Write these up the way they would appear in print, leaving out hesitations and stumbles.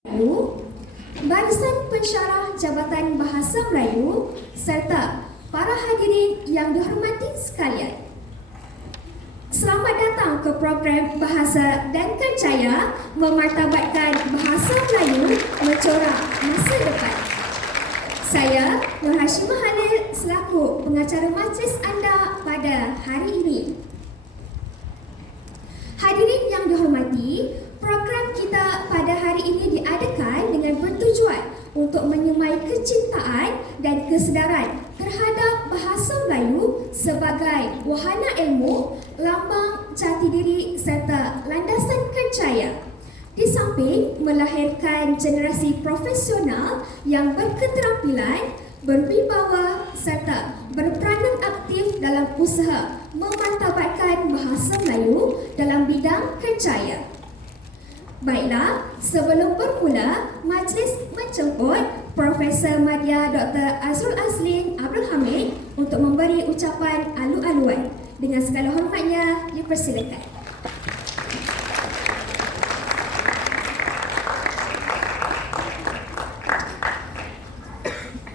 Melayu, Barisan Pensyarah Jabatan Bahasa Melayu serta para hadirin yang dihormati sekalian. Selamat datang ke program Bahasa dan Kerjaya memartabatkan bahasa Melayu mencorak masa depan. Saya Nur Hashimah Halil selaku pengacara majlis anda pada hari ini. Hadirin yang dihormati, program kita pada hari ini diadakan dengan bertujuan untuk menyemai kecintaan dan kesedaran terhadap bahasa Melayu sebagai wahana ilmu, lambang jati diri serta landasan kerjaya. Di samping melahirkan generasi profesional yang berketerampilan, berwibawa serta berperanan aktif dalam usaha memartabatkan bahasa Melayu dalam bidang kerjaya. Baiklah, sebelum bermula, majlis menjemput Profesor Madya Dr. Azrul Azlin Abdul Hamid untuk memberi ucapan alu-aluan. Dengan segala hormatnya, dipersilakan.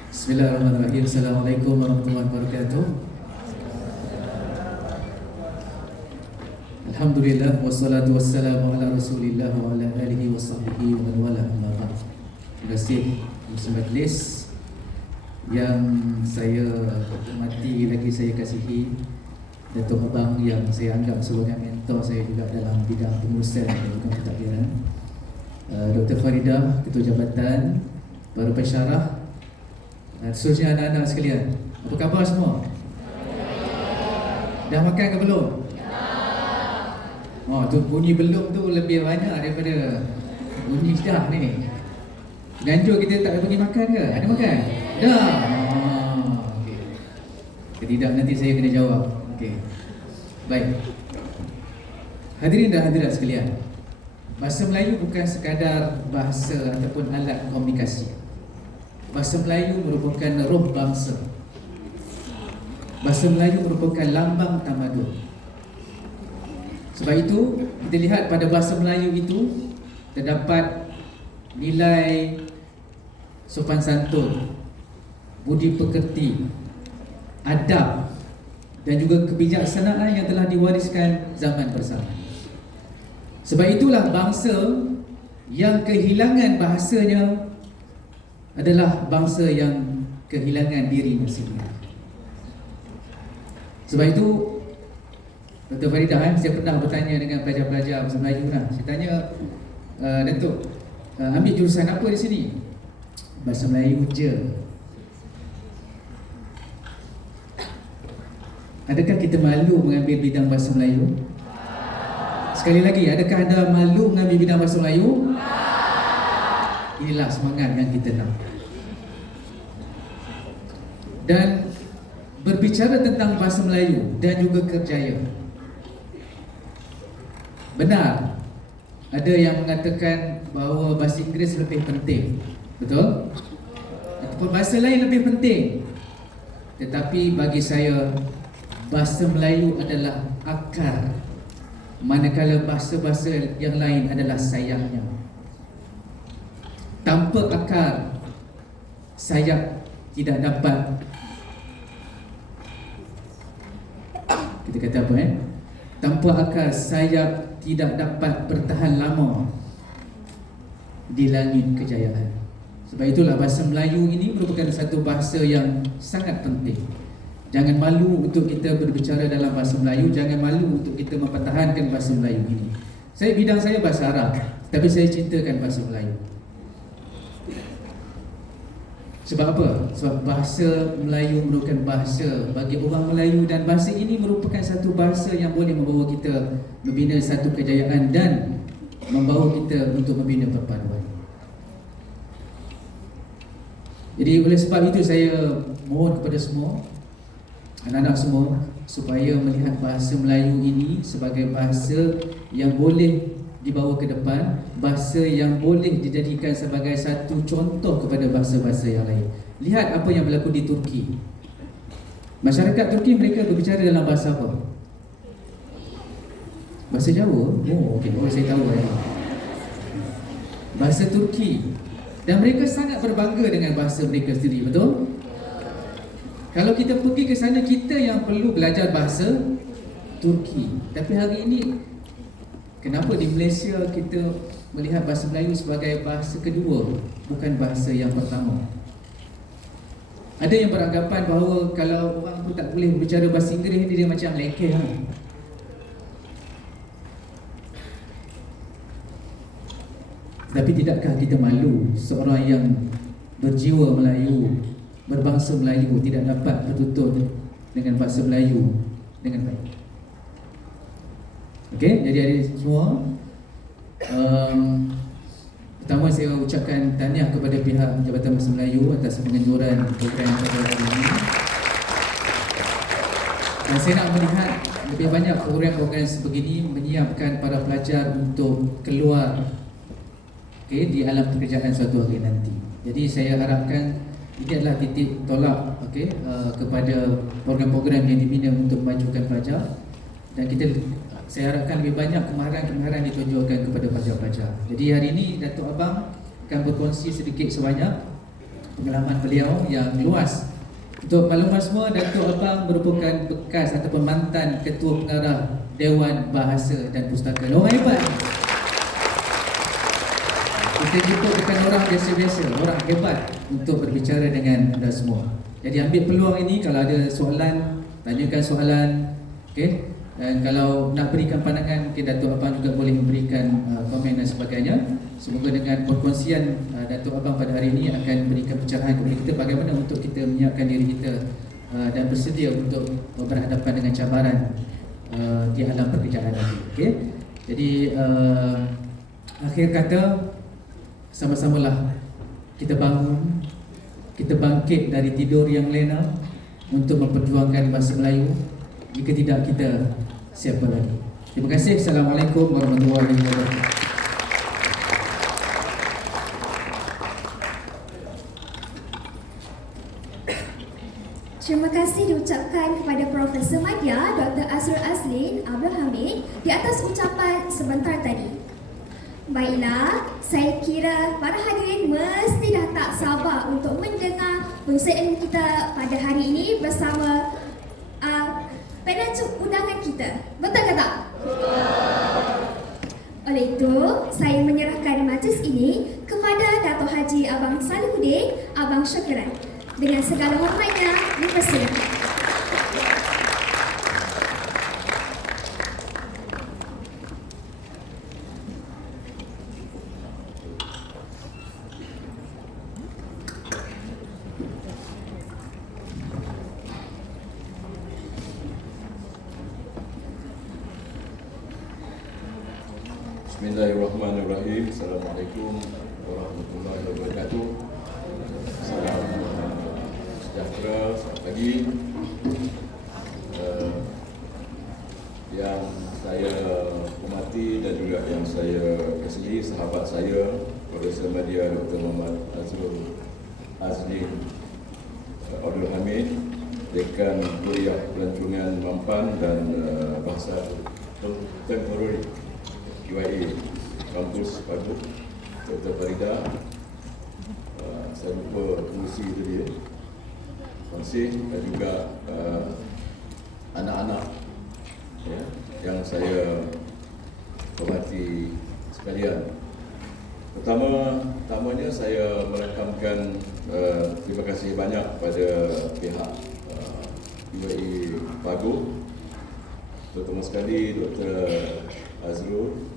Bismillahirrahmanirrahim. Assalamualaikum warahmatullahi wabarakatuh. Alhamdulillah wassalatu wassalamu ala Rasulillah wa ala alihi wa sahbihi wa man wala amma ba'd. Terima kasih majlis yang saya hormati lagi saya kasihi, Datuk Abang yang saya anggap sebagai mentor saya juga dalam bidang pengurusan dan juga pentadbiran, Dr. Faridah, Ketua Jabatan, para pensyarah, seterusnya anak-anak sekalian. Apa khabar semua? Dah makan ke belum? Oh, tu bunyi belum tu lebih banyak daripada bunyi dah ni. Ganjur kita tak pergi makan ke? Ada makan? Dah. Okey. Tidak nanti saya kena jawab. Okey. Baik. Hadirin dan hadirat sekalian. Bahasa Melayu bukan sekadar bahasa ataupun alat komunikasi. Bahasa Melayu merupakan roh bangsa. Bahasa Melayu merupakan lambang tamadun. Sebab itu, kita lihat pada bahasa Melayu itu terdapat nilai sopan santun, budi pekerti, adab dan juga kebijaksanaan yang telah diwariskan zaman bersama. Sebab itulah bangsa yang kehilangan bahasanya adalah bangsa yang kehilangan diri masing-masing. Sebab itu Dr. Faridah, saya pernah bertanya dengan pelajar-pelajar bahasa Melayu lah. Saya tanya, Datuk, ambil jurusan apa di sini? Bahasa Melayu je. Adakah kita malu mengambil bidang bahasa Melayu? Sekali lagi, adakah ada malu mengambil bidang bahasa Melayu? Inilah semangat yang kita nak. Dan berbicara tentang bahasa Melayu dan juga kerjaya, benar, ada yang mengatakan bahawa bahasa Inggeris lebih penting. Betul? Ataupun bahasa lain lebih penting. Tetapi bagi saya, bahasa Melayu adalah akar, manakala bahasa-bahasa yang lain adalah sayapnya. Tanpa akar, sayap tidak dapat, kita kata apa tanpa akar, sayap tidak dapat bertahan lama di langit kejayaan. Sebab itulah bahasa Melayu ini merupakan satu bahasa yang sangat penting. Jangan malu untuk kita berbicara dalam bahasa Melayu, jangan malu untuk kita mempertahankan bahasa Melayu ini. Bidang saya bahasa Arab, tapi saya cintakan bahasa Melayu. Sebab apa? Sebab bahasa Melayu merupakan bahasa bagi orang Melayu, dan bahasa ini merupakan satu bahasa yang boleh membawa kita membina satu kejayaan dan membawa kita untuk membina perpaduan. Jadi oleh sebab itu saya mohon kepada semua, anak-anak semua, supaya melihat bahasa Melayu ini sebagai bahasa yang boleh dibawa ke depan, bahasa yang boleh dijadikan sebagai satu contoh kepada bahasa-bahasa yang lain. Lihat apa yang berlaku di Turki. Masyarakat Turki, mereka berbicara dalam bahasa apa? Bahasa Jawa? Oh, okey, saya tahu. bahasa Turki. Dan mereka sangat berbangga dengan bahasa mereka sendiri, betul? Kalau kita pergi ke sana, kita yang perlu belajar bahasa Turki. Tapi hari ini, kenapa di Malaysia kita melihat bahasa Melayu sebagai bahasa kedua, bukan bahasa yang pertama? Ada yang beranggapan bahawa kalau orang tu tak boleh berbicara bahasa Inggeris, dia macam lekeh. Tapi tidakkah kita malu seorang yang berjiwa Melayu, berbangsa Melayu tidak dapat bertutur dengan bahasa Melayu dengan baik? Okey, jadi adik semua, pertama saya ucapkan tahniah kepada pihak Jabatan Bahasa Melayu atas penganjuran program pada hari ini. Dan saya nak melihat lebih banyak program-program sebegini menyiapkan para pelajar untuk keluar di alam pekerjaan suatu hari nanti. Jadi saya harapkan ini adalah titik tolak kepada program-program yang dibina untuk memajukan pelajar, dan saya harapkan lebih banyak kemahiran-kemahiran ditunjukkan kepada pelajar-pelajar. Jadi hari ini Datuk Abang akan berkongsi sedikit sebanyak pengalaman beliau yang luas. Untuk maklumat semua, Datuk Abang merupakan bekas ataupun mantan Ketua Pengarah Dewan Bahasa dan Pustaka. Orang hebat. Kita jumpa bukan orang biasa-biasa, orang hebat untuk berbicara dengan anda semua. Jadi ambil peluang ini, kalau ada soalan, tanyakan soalan, okey? Dan kalau nak berikan pandangan, mungkin Datuk Abang juga boleh memberikan komen dan sebagainya. Semoga dengan perkongsian Datuk Abang pada hari ini akan berikan pencerahan kepada kita bagaimana untuk kita menyiapkan diri kita dan bersedia untuk berhadapan dengan cabaran di alam pekerjaan nanti. Okay? Jadi akhir kata, sama-samalah kita bangun, kita bangkit dari tidur yang lena untuk memperjuangkan bahasa Melayu. Jika tidak, kita siapa lagi? Terima kasih. Assalamualaikum warahmatullahi wabarakatuh. Terima kasih diucapkan kepada Profesor Madya Dr. Azrul Azlin Abdul Hamid di atas ucapan sebentar tadi. Baiklah, saya kira para hadirin mesti dah tak sabar untuk mendengar pengurusan kita pada hari ini bersama penajuk undangan kita. Betul ke tak? Oleh itu, saya menyerahkan majlis ini kepada Dato' Haji Abang Salihuddin Abang Syakiran. Dengan segala hormatnya, dipersilakan. Bismillahirrahmanirrahim. Assalamualaikum warahmatullahi wabarakatuh. Salam sejahtera, selamat pagi. Yang saya hormati dan juga yang saya kasihi sahabat saya, Profesor Madya Dr. Muhammad Azrul Azlin Abdul Hamid, Dekan Kuliah Pelancongan Mampan dan Bahasa Temporary UIA Kampus Pagu, Dr. Farida, saya lupa pengurusi tadi, terima kasih, dan juga anak-anak saya hormati sekalian. Pertamanya saya merakamkan terima kasih banyak pada pihak UIA Pagu, terutama sekali Dr. Azrul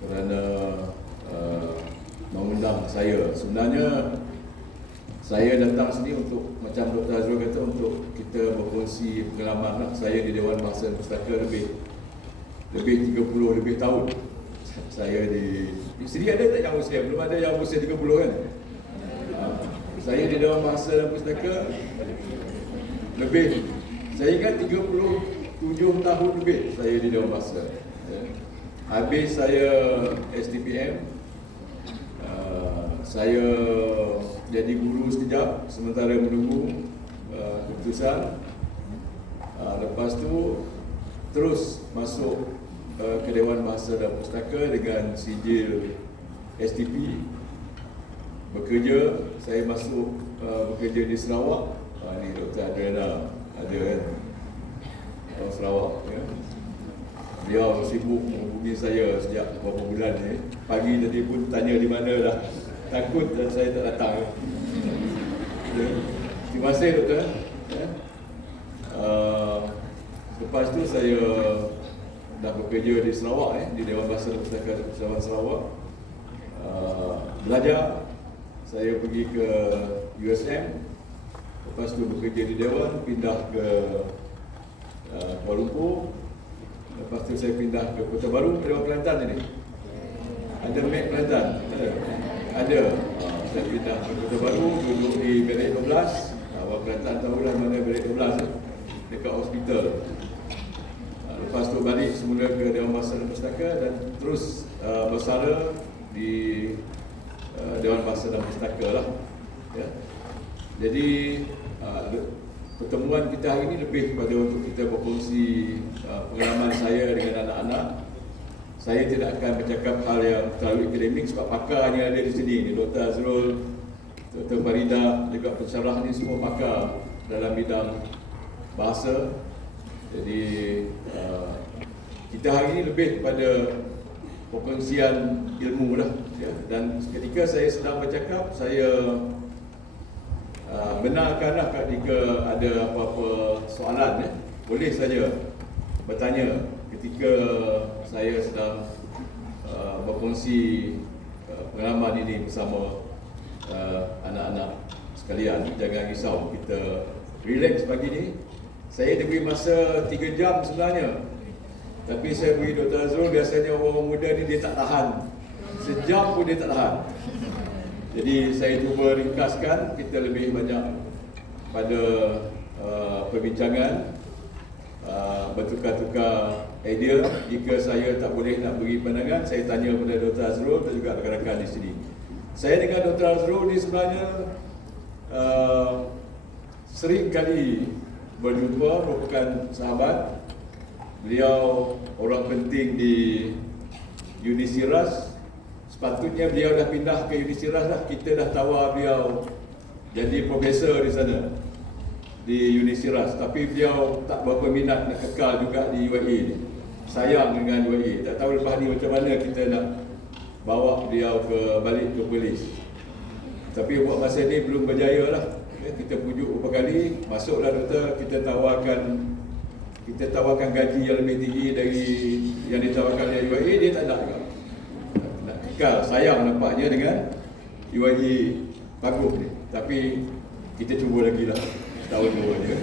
kerana mengundang saya. Sebenarnya saya datang sini untuk, macam Dr. Azrul kata, untuk kita berkongsi pengalaman saya di Dewan Bahasa dan Pustaka lebih 30 lebih tahun. Saya di sini ada tak yang usia? Belum ada yang usia 30 kan? Saya di Dewan Bahasa dan Pustaka lebih, saya ingat 37 tahun lebih saya di Dewan Bahasa. Habis saya STPM, saya jadi guru sekejap sementara menunggu keputusan. Lepas tu terus masuk ke Dewan Bahasa dan Pustaka dengan sijil STP. Bekerja, saya masuk bekerja di Sarawak. Ni Dr. Adriana ada kan, orang Sarawak ya. Dia sibuk menghubungi saya sejak beberapa bulan ni. Pagi tadi pun tanya di mana dah. Takut dan saya tak datang. Ya. Terima kasih doktor. Ya. Lepas tu saya dah bekerja di Sarawak di Dewan Bahasa dan Pustaka Persatuan Sarawak. Belajar, saya pergi ke USM. Lepas tu bekerja di Dewan, pindah ke Kuala Lumpur. Lepas tu saya pindah ke Kota Baru, Dewan Kelantan ini. Ada Mek Kelantan? Ada. Saya pindah ke Kota Baru, duduk di Bilik 12. Awak Kelantan tahulah mana Bilik 12 dekat hospital. Lepas tu balik semula ke Dewan Bahasa dan Pustaka dan terus bersara di Dewan Bahasa dan Pustaka lah. Ya. Jadi pertemuan kita hari ini lebih kepada untuk kita berkongsi pengalaman saya dengan anak-anak. Saya tidak akan bercakap hal yang terlalu akademik sebab pakarnya ada di sini. Ni Dr. Azrul, Dr. Farida, juga pensyarah ni semua pakar dalam bidang bahasa. Jadi kita hari ini lebih kepada perkongsian ilmu lah. Ya. Dan ketika saya sedang bercakap, saya benarkanlah ketika ada apa-apa soalan boleh saja bertanya ketika saya sedang berkongsi pengalaman ini bersama anak-anak sekalian. Jangan risau, kita relax pagi ni. Saya diberi masa 3 jam sebenarnya, tapi saya beri Dr. Azrul, biasanya orang muda ni dia tak tahan, sejam pun dia tak tahan. Jadi saya cuba ringkaskan, kita lebih banyak pada perbincangan, bertukar-tukar idea. Jika saya tak boleh nak beri pandangan, saya tanya kepada Dr. Azrul dan juga rakan-rakan di sini. Saya dengan Dr. Azrul ni sebenarnya sering kali berjumpa, merupakan sahabat. Beliau orang penting di Unisiras. Sepatutnya beliau dah pindah ke Unisiras dah. Kita dah tawar beliau jadi profesor di sana, di Unisiras. Tapi beliau tak berapa minat nak kekal juga di UAE ni. Sayang dengan UAE. Tak tahu lepas ni macam mana kita nak bawa beliau balik ke polis. Tapi buat masa ni belum berjaya lah. Kita pujuk beberapa kali, masuklah doktor, kita tawarkan gaji yang lebih tinggi dari yang ditawarkan oleh UAE, dia tak nak juga. Nak kekal, sayang nampaknya dengan UAE bagus ni. Tapi kita cuba lagi lah, tahun 2 je.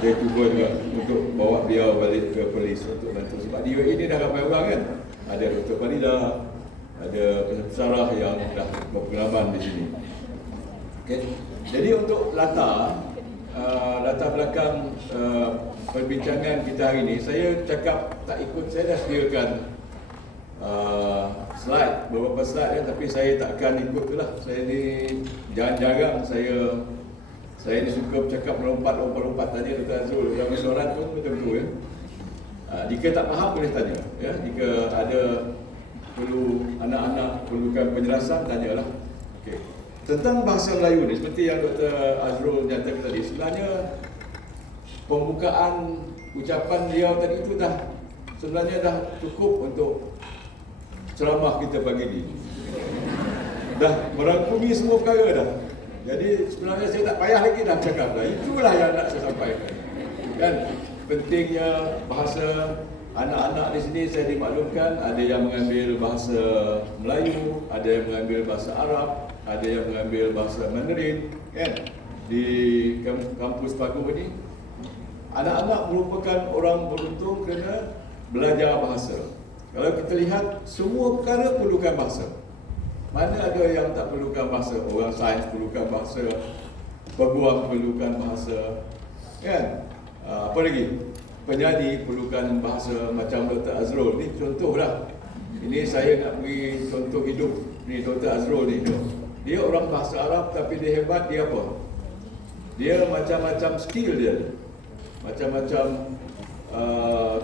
Dia cuba juga untuk bawa beliau balik ke polis untuk bantu. Sebab di UAE ni dah ramai orang kan. Ada Dr. Farida, ada pensyarah yang dah berpengalaman di sini. Okay. Jadi untuk latar belakang perbincangan kita hari ini, saya cakap tak ikut, saya dah sediakan slide, beberapa slide tapi saya tak akan ikut tu lah. Saya ni jarang-jarang saya ni suka bercakap melompat tadi Dr. Azrul dalam mesyuarat pun betul-betul ya. Jika tak faham boleh tanya ya. Jika ada perlu anak-anak perlukan penjelasan, tanyalah. Okey. Tentang bahasa Melayu ni, seperti yang Dr. Azrul nyatakan tadi, sebenarnya pembukaan ucapan beliau tadi itu sebenarnya dah cukup untuk ceramah kita pagi ni. Dah merangkumi semua perkara dah. Jadi sebenarnya saya tak payah lagi dah cakap dah. Itulah yang nak saya sampaikan. Kan pentingnya bahasa. Anak-anak di sini saya dimaklumkan ada yang mengambil bahasa Melayu, ada yang mengambil bahasa Arab, ada yang mengambil bahasa Mandarin, kan? Di kampus Paguh ini, anak-anak merupakan orang beruntung kerana belajar bahasa. Kalau kita lihat, semua perkara perlukan bahasa. Mana ada yang tak perlukan bahasa? Orang sains perlukan bahasa, peguam perlukan bahasa, kan? Apa lagi? Penyanyi perlukan bahasa macam Dr. Azrul ni, contohlah. Ini saya nak beri contoh hidup ni Dr. Azrul ni. Dia orang bahasa Arab tapi dia hebat, dia apa? Dia macam-macam skill dia. Macam-macam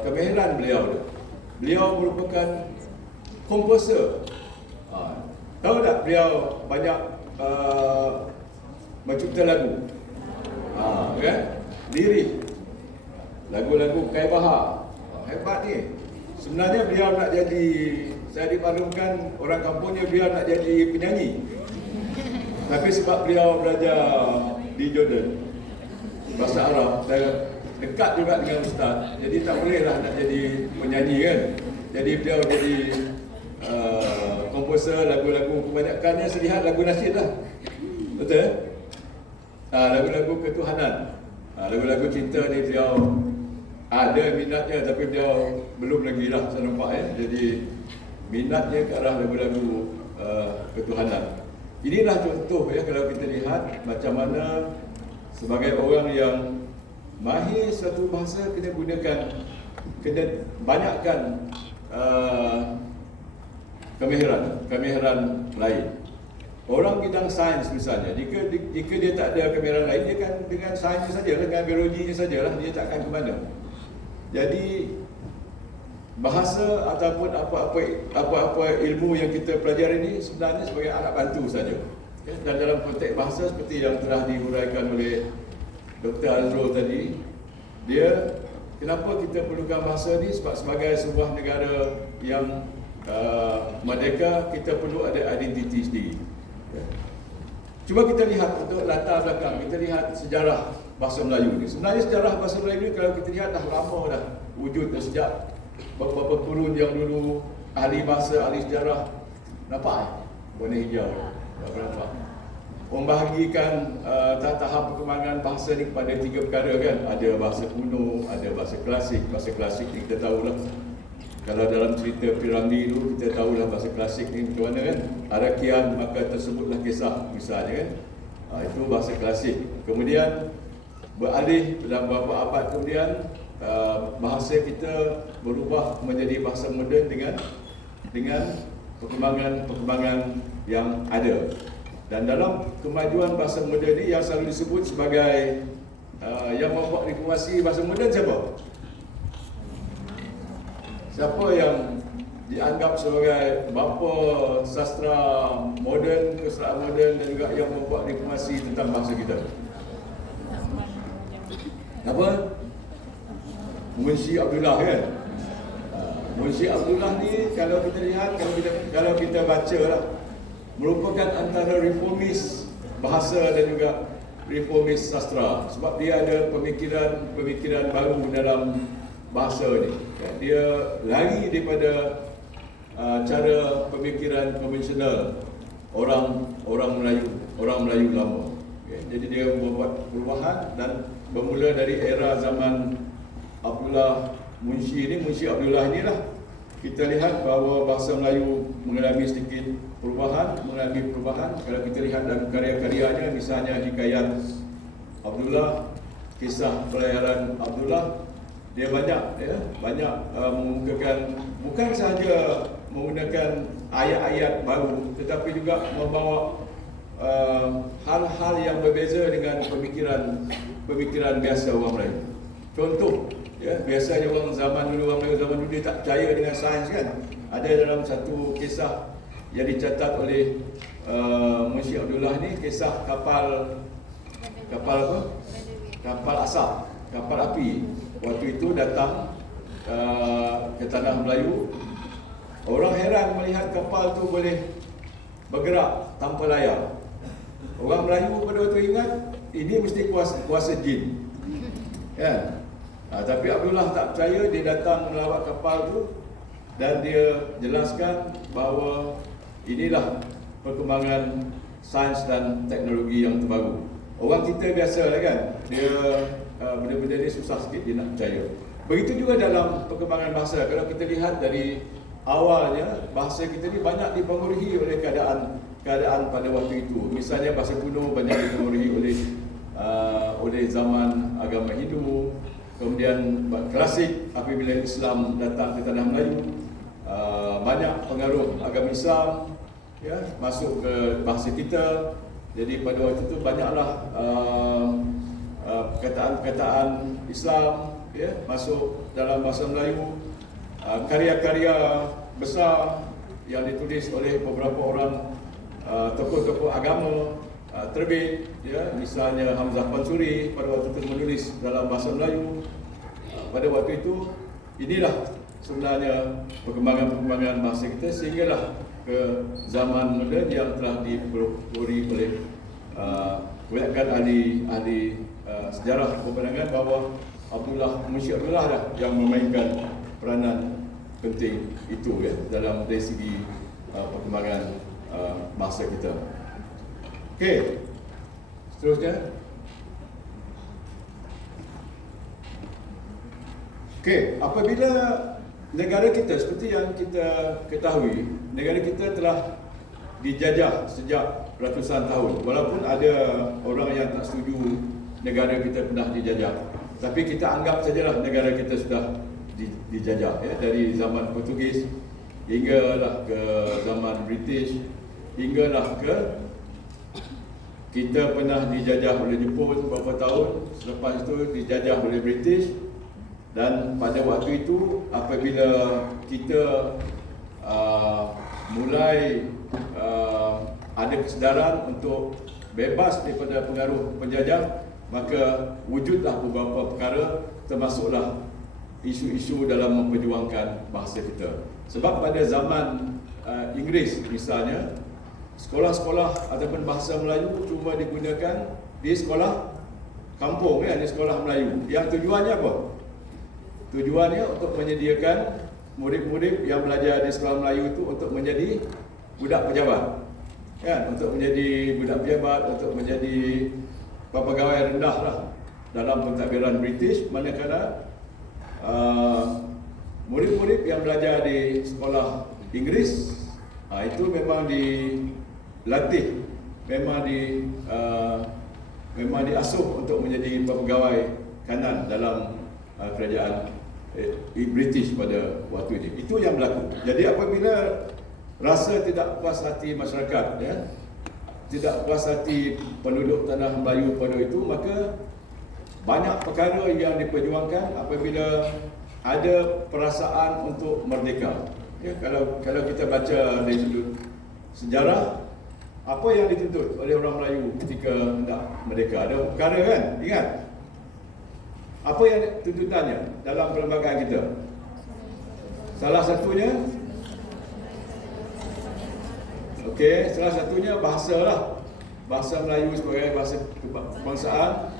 kemahiran beliau. Beliau merupakan komposer. Tahu tak beliau banyak mencipta lagu, kan? Lirik, lagu-lagu Kai Bahar. Hebat ni. Sebenarnya beliau nak jadi, saya dimaklumkan orang kampungnya beliau nak jadi penyanyi. Tapi sebab beliau belajar di Jordan bahasa Arab dan dekat juga dengan ustaz, jadi tak bolehlah nak jadi penyanyi kan. Jadi beliau jadi komposer lagu-lagu, kebanyakannya saya lihat lagu nasyid lah. Betul? Lagu-lagu ketuhanan, lagu-lagu cinta ni beliau ada minatnya, tapi beliau belum lagi lah saya nampak ya. Jadi minatnya ke arah lagu-lagu ketuhanan. Inilah contoh ya, kalau kita lihat macam mana sebagai orang yang mahir satu bahasa kena gunakan, kena banyakkan kemahiran lain. Orang bidang sains misalnya, jika dia tak ada kemahiran lain, dia kan dengan sains saja, dengan biologinya sajalah, dia takkan ke mana. Jadi bahasa ataupun apa-apa ilmu yang kita pelajari ini sebenarnya sebagai alat bantu saja. Dan dalam konteks bahasa seperti yang telah dihuraikan oleh Dr. Azrul tadi, dia kenapa kita perlukan bahasa ni? Sebab sebagai sebuah negara yang merdeka, kita perlu ada identiti sendiri. Cuba kita lihat untuk latar belakang, kita lihat sejarah bahasa Melayu ni. Sebenarnya sejarah bahasa Melayu ni kalau kita lihat dah lama dah wujud dah, sejak beberapa kurun yang dulu ahli bahasa, ahli sejarah nampak warna hijau. Nampak? Membahagikan tahap perkembangan bahasa ni kepada 3 perkara kan. Ada bahasa kuno, ada bahasa klasik. Bahasa klasik ni kita tahulah, kalau dalam cerita Piramli dulu kita tahulah bahasa klasik ni macam mana kan. Arakian maka tersebutlah kisah misalnya kan. Itu bahasa klasik. Kemudian beralih dalam beberapa abad kemudian, bahasa kita berubah menjadi bahasa moden dengan perkembangan yang ada. Dan dalam kemajuan bahasa moden ni yang selalu disebut sebagai yang membuat reformasi bahasa moden siapa? Siapa yang dianggap sebagai bapa sastra moden, kesusahan moden dan juga yang membuat reformasi tentang bahasa kita? Apa? Munshi Abdullah kan? Munshi Abdullah ni kalau kita lihat, kalau kita baca lah, merupakan antara reformis bahasa dan juga reformis sastra. Sebab dia ada pemikiran baru dalam bahasa ni. Dia lari daripada cara pemikiran konvensional orang Melayu lama. Jadi dia membuat perubahan dan bermula dari era zaman Abdullah Munshi Abdullah inilah kita lihat bahawa bahasa Melayu mengalami sedikit mengalami perubahan. Kalau kita lihat dalam karya-karyanya, misalnya Hikayat Abdullah, Kisah Pelayaran Abdullah, dia banyak mengemukakan bukan sahaja menggunakan ayat-ayat baru, tetapi juga membawa hal-hal yang berbeza dengan pemikiran biasa orang Melayu. Contoh, biasanya orang zaman dulu dia tak percaya dengan sains kan. Ada dalam satu kisah yang dicatat oleh Munshi Abdullah ni, kisah kapal asap, kapal api. Waktu itu datang ke tanah Melayu. Orang heran melihat kapal tu boleh bergerak tanpa layar. Orang Melayu pada waktu ingat ini mesti kuasa jin. Kan? Tapi Abdullah tak percaya, dia datang melawat kapal tu dan dia jelaskan bahawa inilah perkembangan sains dan teknologi yang terbaru. Orang kita biasa lah kan, dia benda-benda ni susah sikit dia nak percaya. Begitu juga dalam perkembangan bahasa. Kalau kita lihat dari awalnya, bahasa kita ni banyak dipengaruhi oleh keadaan pada waktu itu. Misalnya bahasa kuno banyak dipengaruhi oleh zaman agama Hindu. Kemudian klasik apabila Islam datang ke tanah Melayu, banyak pengaruh agama Islam masuk ke bahasa kita. Jadi pada waktu itu banyaklah perkataan-perkataan Islam masuk dalam bahasa Melayu. Karya-karya besar yang ditulis oleh beberapa orang tokoh-tokoh agama terbit, ya, misalnya Hamzah Pansuri pada waktu itu menulis dalam bahasa Melayu. Pada waktu itu, inilah sebenarnya perkembangan bahasa kita sehinggalah ke zaman moden yang telah dipelopori oleh kebanyakan ahli sejarah berpandangan bahawa Munshi Abdullah lah yang memainkan peranan penting itu, ya, dalam dari segi perkembangan bahasa kita. Okey, seterusnya. Okey, apabila negara kita seperti yang kita ketahui, negara kita telah dijajah sejak ratusan tahun. Walaupun ada orang yang tak setuju negara kita pernah dijajah, tapi kita anggap sajalah negara kita sudah dijajah, ya, dari zaman Portugis hinggalah ke zaman British, hinggalah ke kita pernah dijajah oleh Jepun beberapa tahun, selepas itu dijajah oleh British. Dan pada waktu itu apabila kita mulai ada kesedaran untuk bebas daripada pengaruh penjajah, maka wujudlah beberapa perkara, termasuklah isu-isu dalam memperjuangkan bahasa kita. Sebab pada zaman Inggeris misalnya, sekolah-sekolah ataupun bahasa Melayu cuma digunakan di sekolah kampung, ya, di sekolah Melayu. Yang tujuannya apa? Tujuannya untuk menyediakan murid-murid yang belajar di sekolah Melayu itu untuk menjadi budak pejabat, kan? Untuk menjadi budak pejabat, untuk menjadi pegawai rendah lah dalam pentadbiran British. Manakala murid-murid yang belajar di sekolah Inggeris itu memang dilatih, memang diasuh untuk menjadi pegawai kanan dalam kerajaan British pada waktu ini. Itu yang berlaku. Jadi apabila rasa tidak puas hati masyarakat, ya, tidak puas hati penduduk tanah Melayu pada itu, maka banyak perkara yang diperjuangkan apabila ada perasaan untuk merdeka. Ya, kalau kita baca dari sudut sejarah, apa yang dituntut oleh orang Melayu ketika hendak merdeka? Ada perkara, kan? Ingat? Apa yang tuntutannya dalam perlembagaan kita? Salah satunya, okey, salah satunya bahasa lah. Bahasa Melayu sebagai bahasa kebangsaan,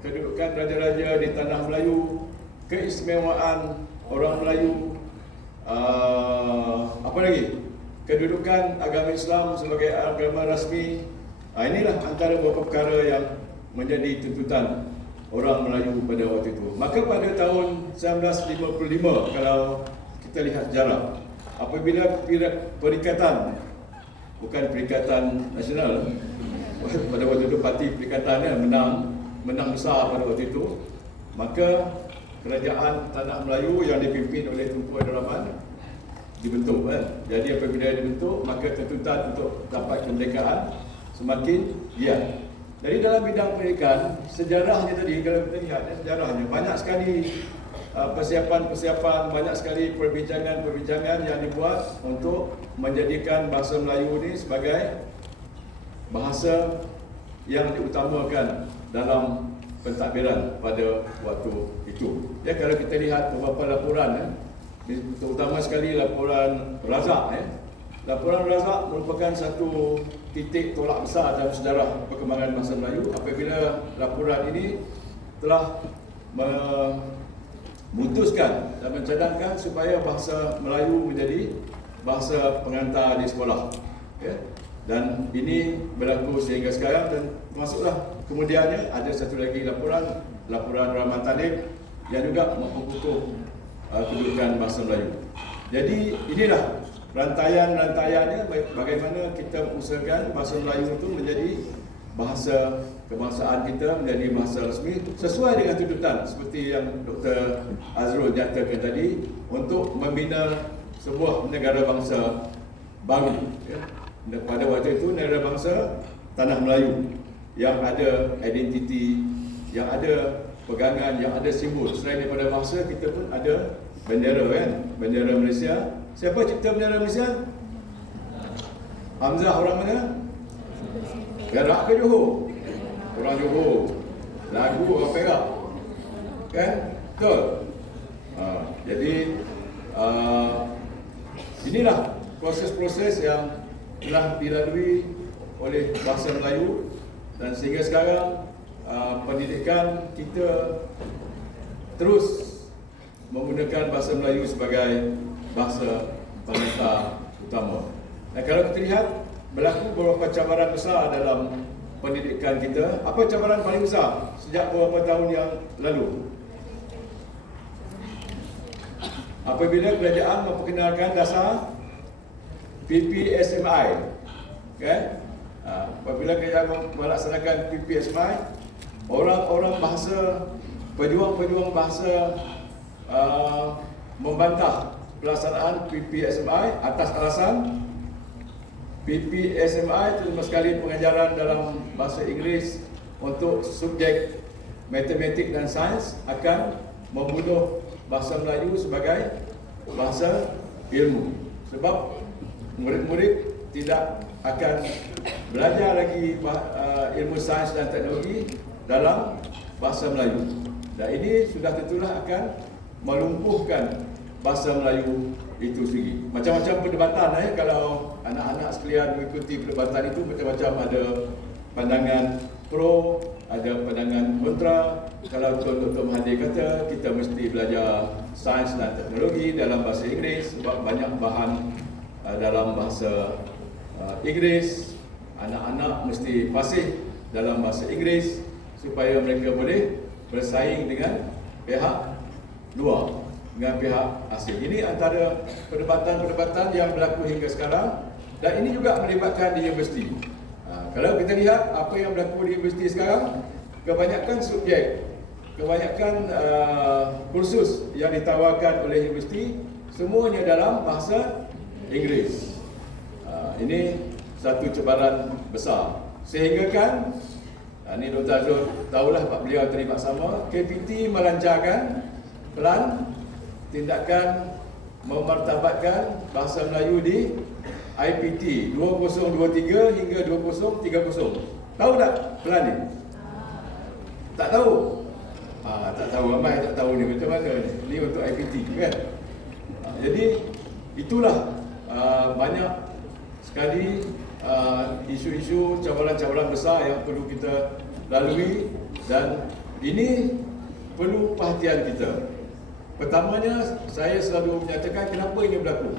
kedudukan raja-raja di tanah Melayu, keistimewaan orang Melayu, apa lagi? Kedudukan agama Islam sebagai agama rasmi. Inilah antara beberapa perkara yang menjadi tuntutan orang Melayu pada waktu itu. Maka pada tahun 1955, kalau kita lihat sejarah, apabila Perikatan, bukan Perikatan Nasional, pada waktu itu parti Perikatannya menang besar pada waktu itu, maka kerajaan Tanah Melayu yang dipimpin oleh Tunku Abdul Rahman dibentuk, kan? Jadi apabila dibentuk, maka tuntutan untuk dapat kemerdekaan semakin giat. Jadi dalam bidang pendidikan, sejarahnya tadi, kalau kita lihat, sejarahnya banyak sekali persiapan-persiapan, banyak sekali perbincangan-perbincangan yang dibuat untuk menjadikan bahasa Melayu ini sebagai bahasa yang diutamakan dalam pentadbiran pada waktu itu. Ya, kalau kita lihat beberapa laporan, terutama sekali laporan Razak, laporan Razak merupakan satu titik tolak besar dalam sejarah perkembangan bahasa Melayu apabila laporan ini telah memutuskan dan mencadangkan supaya bahasa Melayu menjadi bahasa pengantar di sekolah, ya. Dan ini berlaku sehingga sekarang, dan termasuklah kemudiannya ada satu lagi laporan Rahman Talib yang juga memperkukuh kedudukan bahasa Melayu. Jadi inilah rantaian-rantaiannya bagaimana kita mengusahakan bahasa Melayu itu menjadi bahasa kebangsaan kita, menjadi bahasa resmi sesuai dengan tuntutan seperti yang Dr. Azrul nyatakan tadi, untuk membina sebuah negara bangsa baru, ya. Pada waktu itu negara bangsa Tanah Melayu yang ada identiti, yang ada pegangan, yang ada simbol. Selain daripada bangsa, kita pun ada bendera, kan? Bendera Malaysia. Siapa cipta bendera Malaysia? Hamzah orang mana? Perak ke Johor? Orang Johor. Lagu orang Perak. Kan? Betul? Jadi inilah proses-proses yang telah dilalui oleh bahasa Melayu, dan sehingga sekarang pendidikan kita terus menggunakan bahasa Melayu sebagai bahasa pemerintahan utama. Dan kalau kita lihat, berlaku beberapa cabaran besar dalam pendidikan kita. Apa cabaran paling besar sejak beberapa tahun yang lalu? Apabila kerajaan memperkenalkan dasar PPSMI, kan? Apabila kerajaan melaksanakan PPSMI, orang-orang bahasa, pejuang-pejuang bahasa membantah pelaksanaan PPSMI atas alasan PPSMI terutama sekali pengajaran dalam bahasa Inggeris untuk subjek matematik dan sains akan membunuh bahasa Melayu sebagai bahasa ilmu. Sebab murid-murid tidak akan belajar lagi ilmu sains dan teknologi dalam bahasa Melayu. Dan ini sudah tentulah akan melumpuhkan bahasa Melayu itu sendiri. Macam-macam perdebatan kalau anak-anak sekalian mengikuti perdebatan itu, macam-macam ada pandangan pro, ada pandangan kontra. Kalau Dr. Mahathir kata kita mesti belajar sains dan teknologi dalam bahasa Inggeris sebab banyak bahan dalam bahasa Inggeris, anak-anak mesti fasih dalam bahasa Inggeris supaya mereka boleh bersaing dengan pihak luar, dengan pihak asing. Ini antara perdebatan-perdebatan yang berlaku hingga sekarang, dan ini juga melibatkan di universiti. Kalau kita lihat apa yang berlaku di universiti sekarang, kebanyakan subjek, kebanyakan kursus yang ditawarkan oleh universiti semuanya dalam bahasa Inggeris. Ini satu cabaran besar. Sehingga kan, ini Dr. Azrul tahulah, Pak beliau terlibat sama, KPT melancarkan pelan tindakan memartabatkan bahasa Melayu di IPT 2023 hingga 2030. Tahu tak pelan ni? Tak tahu? Tak tahu, ramai tak tahu ni macam mana ni. Ni untuk IPT kan? Jadi itulah banyak sekali isu-isu cabaran-cabaran besar yang perlu kita lalui, dan ini perlu perhatian kita. Pertamanya, saya selalu menyatakan kenapa ini berlaku.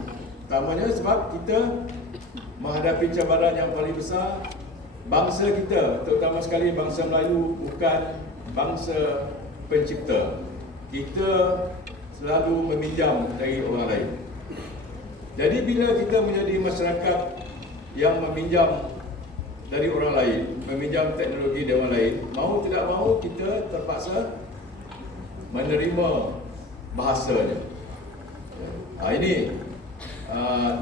Pertamanya sebab kita menghadapi cabaran yang paling besar. Bangsa kita, terutama sekali bangsa Melayu, bukan bangsa pencipta. Kita selalu meminjam dari orang lain. Jadi bila kita menjadi masyarakat yang meminjam dari orang lain, meminjam teknologi dari orang lain, mau tidak mau kita terpaksa menerima bahasanya. Ini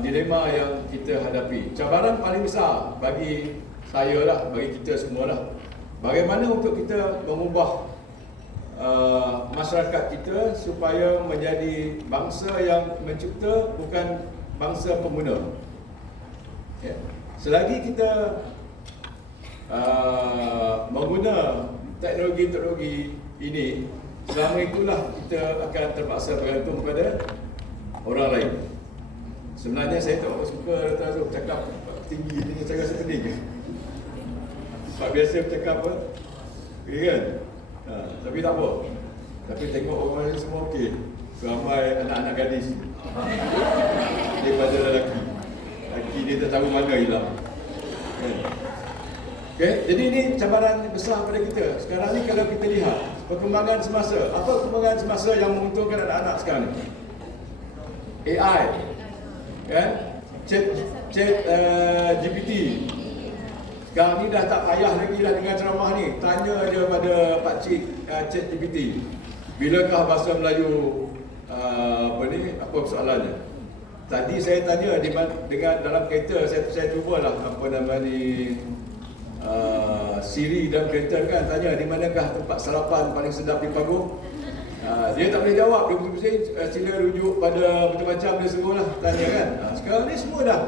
dilema yang kita hadapi. Cabaran paling besar bagi saya lah, bagi kita semua lah, bagaimana untuk kita mengubah masyarakat kita supaya menjadi bangsa yang mencipta, bukan bangsa pengguna. Selagi kita mengguna teknologi-teknologi ini, selama itulah kita akan terpaksa bergantung kepada orang lain. Sebenarnya saya tak suka Dr. Azrul bercakap tinggi dengan cara sepening. Sebab biasa bercakap apa? Okay kan? Tapi tak apa. Tapi tengok orang lain semua okey. Ramai anak-anak gadis daripada lelaki. Lelaki dia tak tahu mana hilang. Okay? Jadi ini cabaran besar pada kita. Sekarang ni kalau kita lihat perkembangan semasa, apa perkembangan semasa yang menguntungkan anak-anak sekarang ni? AI, kan? Chat GPT. Sekarang ni dah tak payah lagi dah dengan ceramah ni. Tanya dia pada pakcik Chat GPT. Bilakah bahasa Melayu apa soalannya? Tadi saya tanya dengan dalam kereta, saya cubalah apa nama ni Siri dalam kereta kan, tanya di manakah tempat sarapan paling sedap di Pagong. Dia tak boleh jawab, dia pusing, sila rujuk pada macam-macam dia semua lah tanya kan. Sekarang ni semua dah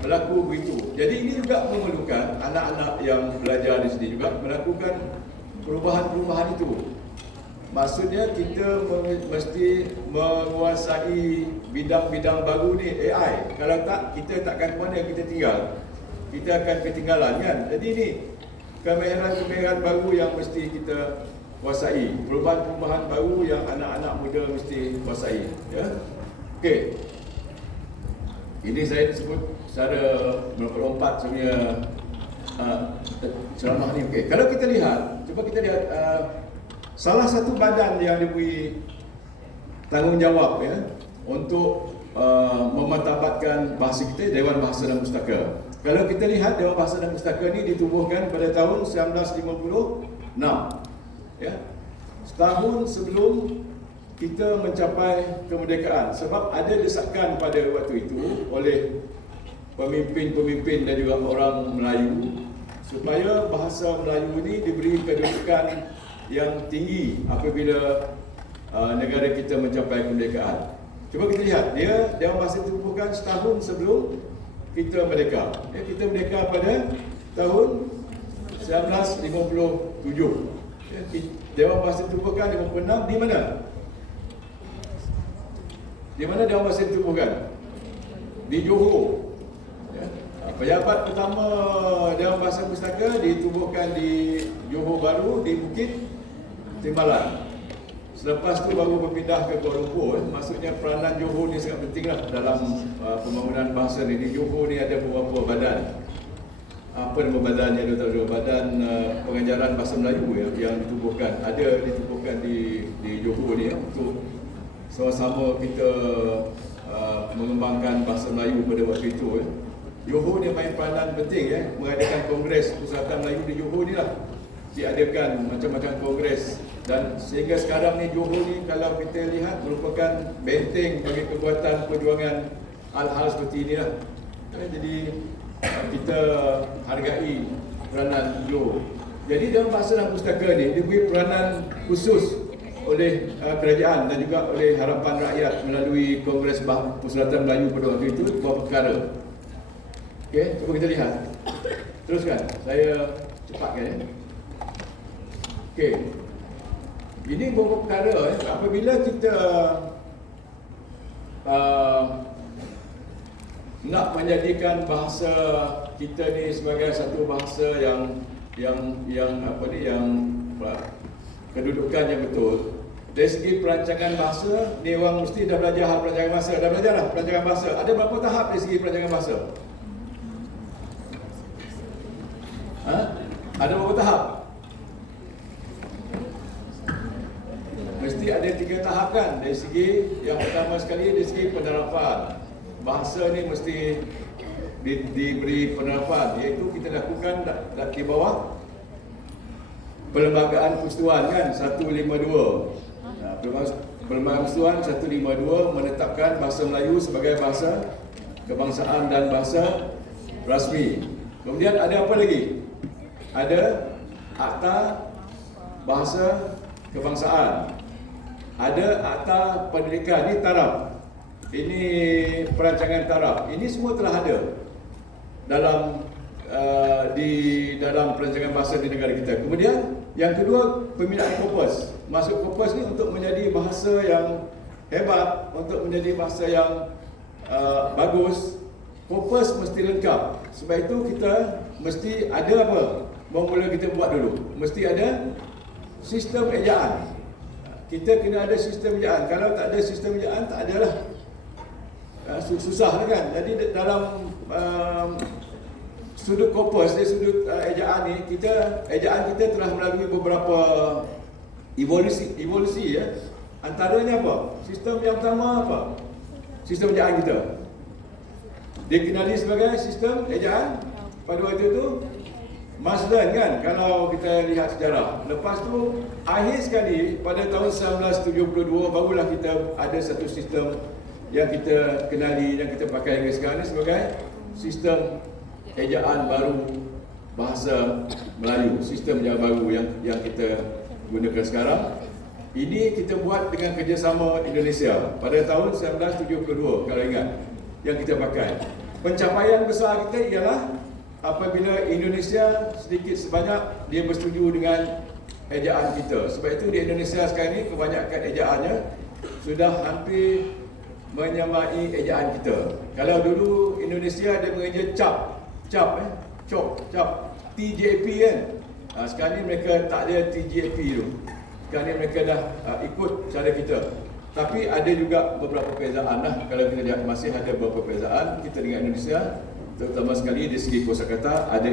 berlaku begitu. Jadi ini juga memerlukan anak-anak yang belajar di sini juga melakukan perubahan-perubahan itu. Maksudnya kita mesti menguasai bidang-bidang baru ni, AI. Kalau tak, kita takkan mana kita tinggal. Kita akan ketinggalan kan. Jadi ini kemahiran-kemahiran baru yang mesti kita kuasai. Perubahan-perubahan baru yang anak-anak muda mesti kuasai. Ya? Okey. Ini saya sebut secara melompat sebenarnya ceramah ni. Okey. Kalau kita lihat, cuba kita lihat salah satu badan yang diberi tanggungjawab ya untuk memartabatkan bahasa kita, Dewan Bahasa dan Pustaka. Kalau kita lihat Dewan Bahasa dan Pustaka ini ditubuhkan pada tahun 1956. Ya. Setahun sebelum kita mencapai kemerdekaan, sebab ada desakan pada waktu itu oleh pemimpin-pemimpin dan juga orang Melayu supaya bahasa Melayu ini diberi kedudukan yang tinggi apabila negara kita mencapai kemerdekaan. Cuba kita lihat, Dewan Bahasa ditubuhkan setahun sebelum kita merdeka. Ya, kita merdeka pada tahun 1957. Ya, Dewan Bahasa ditubuhkan 56 di mana? Di mana Dewan Bahasa ditubuhkan? Di Johor. Ya. Pejabat pertama Dewan Bahasa Pustaka ditubuhkan di Johor Bahru di Bukit Timbalan. Selepas tu baru berpindah ke Kuala Lumpur. Maksudnya peranan Johor ni sangat pentinglah dalam pembangunan bahasa ni. Di Johor ni ada beberapa badan. Apa nama badan yang tahu? Badan pengajaran bahasa Melayu ya, yang ditubuhkan. Ada ditubuhkan di Johor ni ya, untuk sama-sama kita mengembangkan bahasa Melayu pada waktu itu ya. Johor ni main peranan penting ya, mengadakan Kongres Pusatan Melayu di Johor ni lah. Diadakan macam-macam kongres dan sehingga sekarang ni Johor ni kalau kita lihat merupakan benteng bagi kekuatan perjuangan hal-hal seperti ini lah. Jadi kita hargai peranan Johor. Jadi dalam Bahasa dan Pustaka ni diberi peranan khusus oleh kerajaan dan juga oleh harapan rakyat melalui Kongres Pusatan Melayu pada waktu itu beberapa perkara. Okey, cuba kita lihat. Teruskan, saya cepatkan ya. Okey. Ini beberapa perkara apabila kita nak menjadikan bahasa kita ni sebagai satu bahasa yang kedudukan yang betul. Dari segi perancangan bahasa, ni orang mesti dah belajar hal perancangan bahasa. Dah belajar dah perancangan bahasa. Ada berapa tahap dari segi perancangan bahasa? Ada berapa tahap? Mesti ada 3 tahap kan. Dari segi yang pertama sekali dari segi penerapan. Bahasa ni mesti diberi penerapan, iaitu kita lakukan di bawah Perlembagaan Persekutuan kan 152. Perlembagaan Persekutuan 152 menetapkan bahasa Melayu sebagai bahasa kebangsaan dan bahasa rasmi. Kemudian ada apa lagi? Ada Akta Bahasa Kebangsaan. Ada Akta Pendidikan, ini taraf. Ini perancangan taraf. Ini semua telah ada dalam di dalam perancangan bahasa di negara kita. Kemudian yang kedua, pembinaan korpus. Masuk korpus ni untuk menjadi bahasa yang hebat, untuk menjadi bahasa yang bagus. Korpus mesti lengkap. Sebab itu kita mesti ada apa? Mula kita buat dulu. Mesti ada sistem ejaan. Kita kena ada sistem ejaan. Kalau tak ada sistem ejaan, tak adalah. Susah kan. Jadi dalam sudut korpus, dari sudut ejaan ni, ejaan kita telah melalui beberapa evolusi ya. Antaranya apa? Sistem yang pertama apa? Sistem ejaan kita dikenali sebagai sistem ejaan pada waktu itu Masden kan, kalau kita lihat sejarah. Lepas tu akhir sekali pada tahun 1972 barulah kita ada satu sistem yang kita kenali, yang kita pakai hingga sekarang ni sebagai sistem ejaan baru bahasa Melayu, sistem yang baru yang kita gunakan sekarang. Ini kita buat dengan kerjasama Indonesia pada tahun 1972 kalau ingat, yang kita pakai. pencapaian besar kita ialah apabila Indonesia sedikit sebanyak dia bersetuju dengan ejaan kita. Sebab itu di Indonesia sekarang ini kebanyakan ejaannya sudah hampir menyamai ejaan kita. Kalau dulu Indonesia dia mengeja cap, TJP kan. Sekarang ni mereka tak ada TJP tu. Sekarang ni mereka dah ikut cara kita. Tapi ada juga beberapa perbezaan lah. Kalau kita lihat masih ada beberapa perbezaan kita dengan Indonesia, terutama sekali dari segi kosakata ada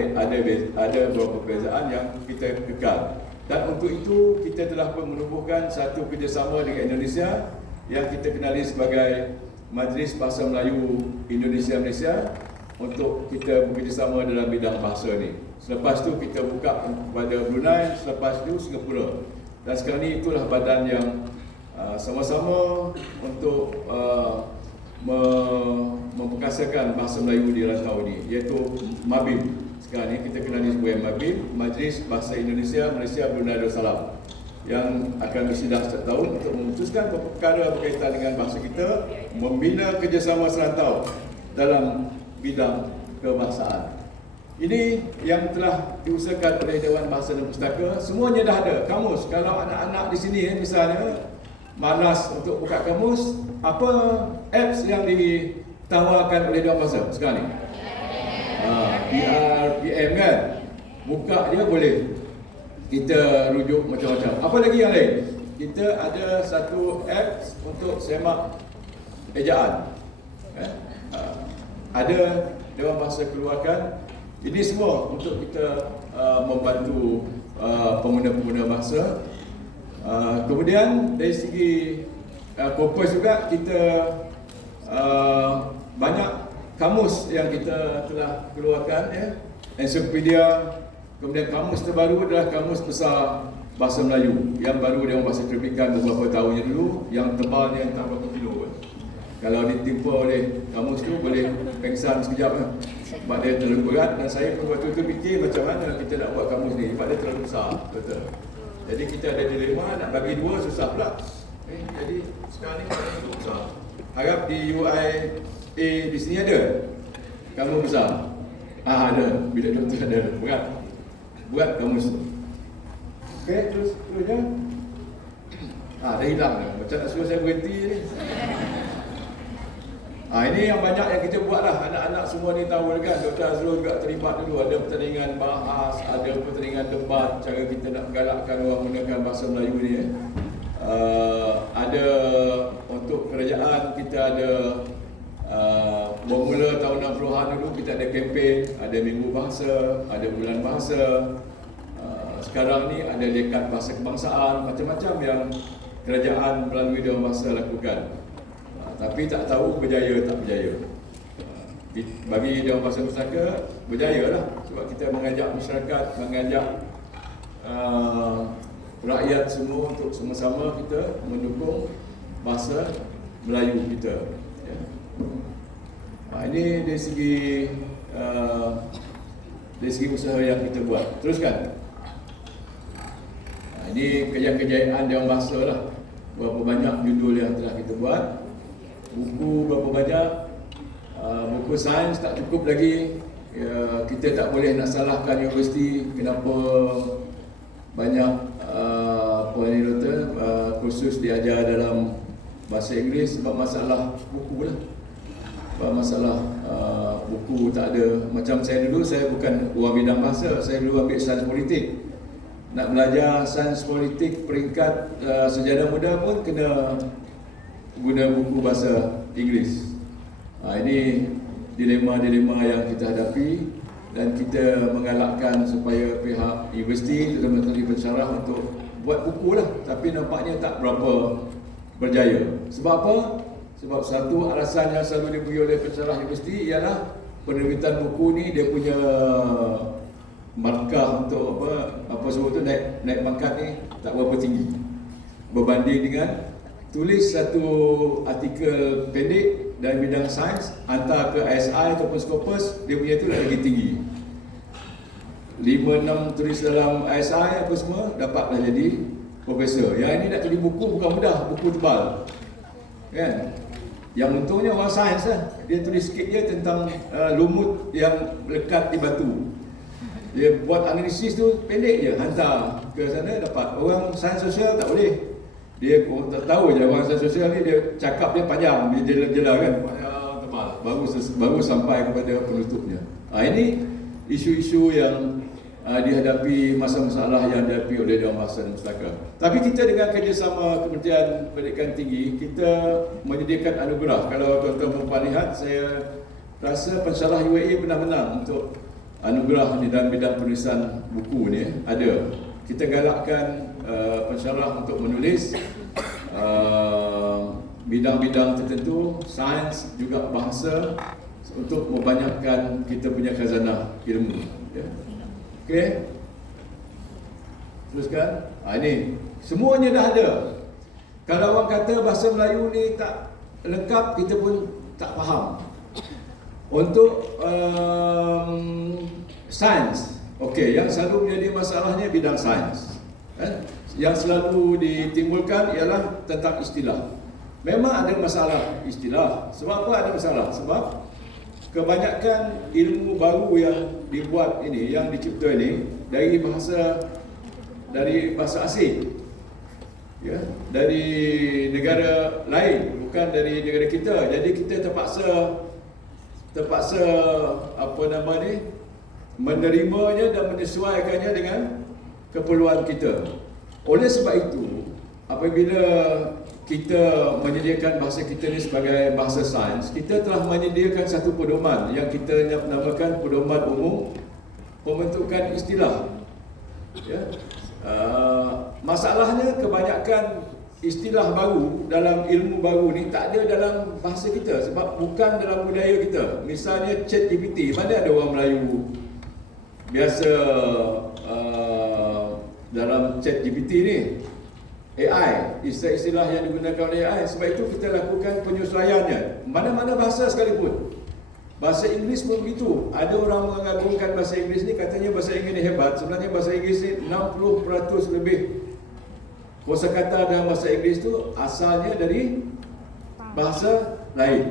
beberapa perbezaan yang kita kekal. Dan untuk itu kita telah pun menubuhkan satu kerjasama dengan Indonesia yang kita kenali sebagai Majlis Bahasa Melayu Indonesia-Malaysia untuk kita bekerjasama dalam bidang bahasa ni. Selepas tu kita buka kepada Brunei, selepas tu Singapura. Dan sekarang ni itulah badan yang sama-sama untuk memperkasakan bahasa Melayu di rantau ini, iaitu MABIM. Sekarang ni kita kenali sebagai MABIM, Majlis Bahasa Indonesia Malaysia Brunei Darussalam, yang akan bersidang setiap tahun untuk memutuskan perkara berkaitan dengan bahasa kita, membina kerjasama serantau dalam bidang kebahasaan. Ini yang telah diusahakan oleh Dewan Bahasa dan Pustaka. Semuanya dah ada kamus. Kalau anak-anak di sini misalnya malas untuk buka kamus, apa apps yang ditawarkan oleh Dewan Bahasa sekarang ni? PRPM kan? Buka dia boleh. Kita rujuk macam-macam. Apa lagi yang lain? Kita ada satu apps untuk semak ejaan. Ada Dewan Bahasa keluarkan. Ini semua untuk kita membantu pengguna-pengguna bahasa. Kemudian dari segi korpus juga kita banyak kamus yang kita telah keluarkan, ensiklopedia. Kemudian kamus terbaru adalah kamus besar bahasa Melayu yang baru Dewan Bahasa terbitkan beberapa tahun yang dulu, yang tebalnya tak berapa kilo. Kalau ditimpa oleh kamus tu boleh pengsan sekejap sebab dia terlalu berat. Dan saya pun waktu tu fikir macam mana kita nak buat kamus ni sebab dia terlalu besar, betul. Jadi kita ada dilema, nak bagi dua susah pula. Jadi sekarang ni kita besar. Harap di UIA di sini ada kamus besar. Ada, bilik doktor ada, buat kamus tu. Okey, terusnya. Dah hilang dah. Macam nak suruh saya berhenti ni. Ini yang banyak yang kita buat lah. Anak-anak semua ni tahu kan. Dr. Azrul juga terlibat dulu. Ada pertandingan bahas, ada pertandingan debat, cara kita nak galakkan orang menggunakan bahasa Melayu ni. Ada untuk kerajaan, kita ada bermula tahun 60-an dulu kita ada kempen, ada minggu bahasa, ada bulan bahasa. Sekarang ni ada dekat bahasa kebangsaan, macam-macam yang kerajaan melalui Dewan Bahasa lakukan. Tapi tak tahu berjaya tak berjaya. Bagi Dewan Bahasa Pustaka berjaya lah, sebab kita mengajak masyarakat, mengajak rakyat semua untuk sama-sama kita mendukung bahasa Melayu kita. Ini dari segi usaha yang kita buat. Teruskan. Ini kejayaan Dewan Bahasa lah. Berapa banyak judul yang telah kita buat, buku berapa banyak, buku sains tak cukup lagi. Kita tak boleh nak salahkan universiti kenapa banyak kursus diajar dalam bahasa Inggeris sebab masalah buku lah. Sebab masalah buku tak ada. Macam saya dulu, saya bukan orang bidang bahasa, saya dulu ambil sains politik. Nak belajar sains politik peringkat sejarah muda pun kena guna buku bahasa Inggeris. Ini dilema-dilema yang kita hadapi dan kita menggalakkan supaya pihak universiti terutama pensyarah untuk buat buku lah, tapi nampaknya tak berapa berjaya. Sebab apa? Sebab satu alasan yang selalu diberi oleh pensyarah universiti ialah penerbitan buku ni dia punya markah untuk apa sebut tu naik pangkat ni tak berapa tinggi berbanding dengan tulis satu artikel pendek dalam bidang sains, hantar ke ISI ataupun Scopus, dia punya tu lagi tinggi. 5-6 tulis dalam ISI apa semua, dapatlah jadi profesor. Yang ini nak tulis buku bukan mudah, buku tebal. Kan? Yang untungnya orang sains lah. Dia tulis sikit je tentang lumut yang lekat di batu. Dia buat analisis tu pendek je, hantar ke sana dapat. Orang sains sosial tak boleh. Dia tak tahu je orang sains sosial ni, dia cakap dia panjang, dia jela-jela kan, panjang tebal, baru sampai kepada penutupnya. Ini isu-isu yang dihadapi, masalah-masalah yang dihadapi oleh Dewan Bahasa dan Pustaka. Tapi kita dengan kerjasama Kementerian Pendidikan Tinggi, kita menyediakan anugerah. Kalau tuan-tuan perempuan lihat, saya rasa pensyarah UAE pernah menang untuk anugerah di dalam bidang penulisan buku ni. Ada. Kita galakkan pensyarah untuk menulis bidang-bidang tertentu, sains juga bahasa, untuk membanyakkan kita punya khazanah ilmu. Ya. Okey. Teruskan. Ini semuanya dah ada. Kalau orang kata bahasa Melayu ni tak lengkap, kita pun tak faham. Untuk sains, okey, yang selalu menjadi masalahnya bidang sains. Yang selalu ditimbulkan ialah tentang istilah. Memang ada masalah istilah. Sebab apa ada masalah? Sebab kebanyakan ilmu baru yang dibuat ini, yang dicipta ini dari bahasa asing, ya, dari negara lain, bukan dari negara kita. Jadi kita terpaksa menerimanya dan menyesuaikannya dengan keperluan kita. Oleh sebab itu, apabila kita menyediakan bahasa kita ni sebagai bahasa sains, kita telah menyediakan satu pedoman yang kita namakan pedoman umum pembentukan istilah. Ya. Masalahnya kebanyakan istilah baru dalam ilmu baru ni tak ada dalam bahasa kita, sebab bukan dalam budaya kita. Misalnya ChatGPT, mana ada orang Melayu biasa dalam ChatGPT ni? AI, istilah yang digunakan oleh AI. Sebab itu kita lakukan penyesuaiannya. Mana-mana bahasa sekalipun. Bahasa Inggeris pun begitu. Ada orang mengagungkan bahasa Inggeris ni, katanya bahasa Inggeris ni hebat. Sebenarnya bahasa Inggeris ni 60% lebih kosakata dalam bahasa Inggeris tu asalnya dari bahasa lain.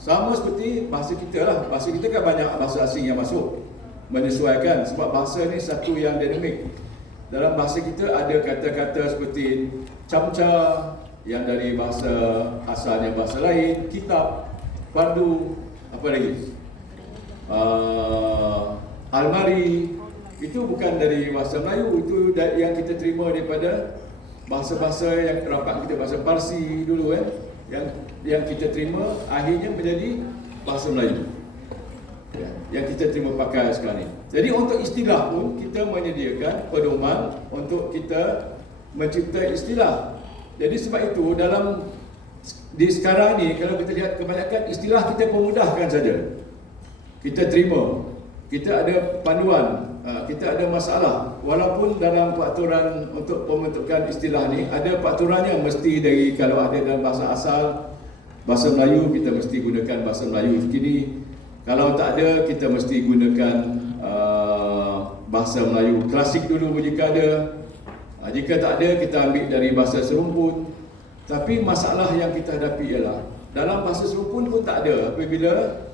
Sama seperti bahasa kita lah. Bahasa kita kan banyak bahasa asing yang masuk. Menyesuaikan, sebab bahasa ni satu yang dinamik. Dalam bahasa kita ada kata-kata seperti camca yang dari bahasa asalnya bahasa lain, kitab, pandu, apa lagi? Almari, itu bukan dari bahasa Melayu, itu yang kita terima daripada bahasa-bahasa yang rapat kita, bahasa Parsi dulu kan, yang kita terima akhirnya menjadi bahasa Melayu. Yang kita terima pakai sekarang ni. Jadi untuk istilah pun kita menyediakan pedoman untuk kita mencipta istilah. Jadi sebab itu di sekarang ni kalau kita lihat kebanyakan istilah kita pemudahkan saja. Kita terima, kita ada panduan, kita ada masalah. Walaupun dalam peraturan untuk pembentukan istilah ni ada peraturannya, mesti dari kalau ada dalam bahasa asal bahasa Melayu kita mesti gunakan bahasa Melayu. Kini kalau tak ada, kita mesti gunakan bahasa Melayu klasik dulu jika ada. Jika tak ada, kita ambil dari bahasa serumpun. Tapi masalah yang kita hadapi ialah dalam bahasa serumpun pun tak ada apabila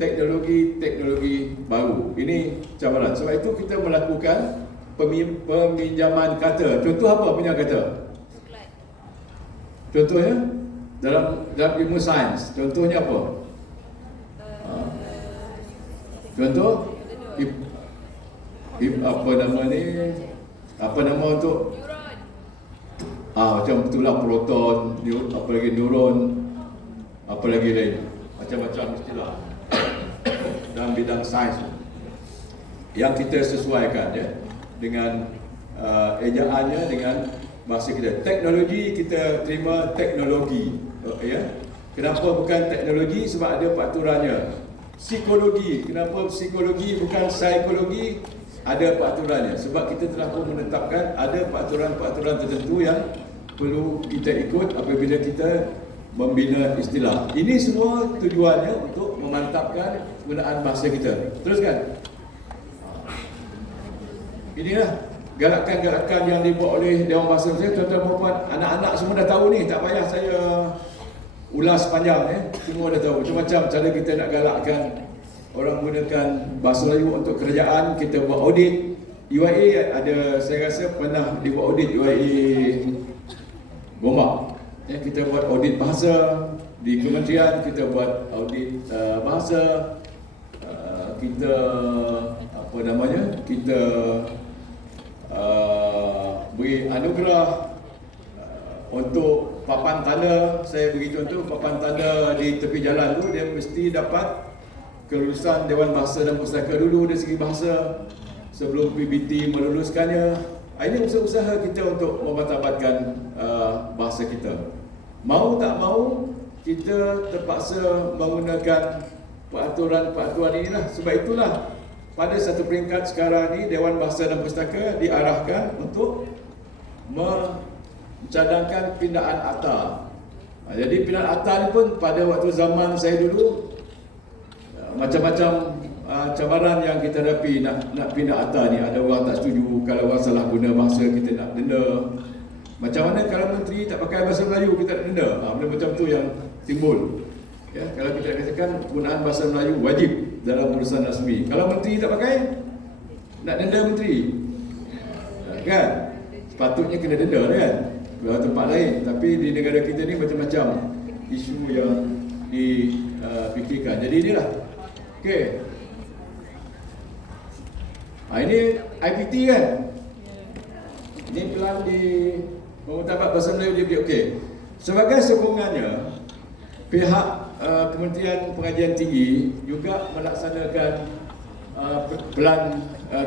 teknologi baru. Ini cabaran. Sebab itu kita melakukan peminjaman kata. Contoh apa pinjam kata? Contohnya dalam ilmu sains. Contohnya apa? Contoh, apa nama ni? Apa nama untuk? Macam betul lah, proton, apa lagi neuron, apa lagi lain, macam-macam istilah dalam bidang sains yang kita sesuaikan ya dengan ejaannya dengan bahasa kita. Teknologi kita terima teknologi, ya. Kenapa bukan teknologi? Sebab ada peraturannya. Psikologi, kenapa psikologi bukan psikologi? Ada peraturannya. Sebab kita telah pun menetapkan ada peraturan-peraturan tertentu yang perlu kita ikut apabila kita membina istilah. Ini semua tujuannya untuk memantapkan penggunaan bahasa kita. Teruskan. Inilah gerakan-gerakan yang dibuat oleh Dewan Bahasa Malaysia. Tuan-tuan dan puan, anak-anak semua dah tahu ni, tak payah saya ulas panjang semua dah tahu macam-macam cara kita nak galakkan orang gunakan bahasa Melayu untuk kerajaan. Kita buat audit UIA, ada saya rasa pernah dibuat audit UIA Gombak. Kita buat audit bahasa di kementerian, kita buat audit bahasa, kita kita beri anugerah untuk papan tanda. Saya beri contoh, papan tanda di tepi jalan tu dia mesti dapat kelulusan Dewan Bahasa dan Pustaka dulu dari segi bahasa sebelum PBT meluluskannya. Ini usaha-usaha kita untuk memartabatkan bahasa kita. Mau tak mau kita terpaksa menggunakan peraturan-peraturan inilah. Sebab itulah pada satu peringkat sekarang ni Dewan Bahasa dan Pustaka diarahkan untuk mencadangkan pindaan akta. Jadi pindaan akta ni pun pada waktu zaman saya dulu macam-macam cabaran yang kita hadapi nak pindah akta ni. Ada orang tak setuju, kalau orang salah guna bahasa kita nak denda. Macam mana kalau menteri tak pakai bahasa Melayu kita nak denda? Benda macam tu yang timbul. Kalau kita katakan penggunaan bahasa Melayu wajib dalam urusan rasmi, kalau menteri tak pakai nak denda menteri, kan? Sepatutnya kena denda kan? Kalau tempat lain, tapi di negara kita ni macam-macam isu yang dipikirkan. Jadi inilah. Okey. Ini IPT kan? Ini pelan di Pemutabat Bahasa Melayu dia okey. Sebagai sokongannya, pihak Kementerian Pengajian Tinggi juga melaksanakan pelan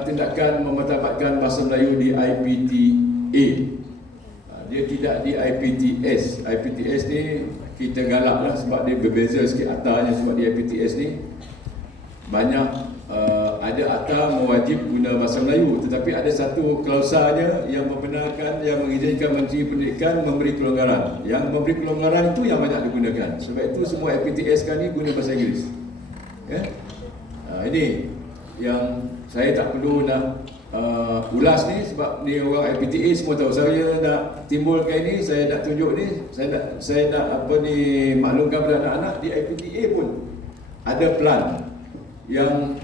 tindakan memutabatkan Bahasa Melayu di IPTA. Dia tidak di IPTS. IPTS ni kita galaklah sebab dia berbeza sikit aktanya. Sebab di IPTS ni banyak ada akta mewajib guna bahasa Melayu, tetapi ada satu klausanya yang membenarkan, yang mengizinkan Menteri Pendidikan memberi kelonggaran. Yang memberi kelonggaran itu yang banyak digunakan. Sebab itu semua IPTS sekarang ni guna bahasa Inggeris. Ini yang saya tak perlu nak ulas ni, sebab ni orang IPTA semua tahu. Saya nak timbulkan ini, saya nak tunjuk ni, saya nak maklumkan kepada anak-anak di IPTA pun ada pelan yang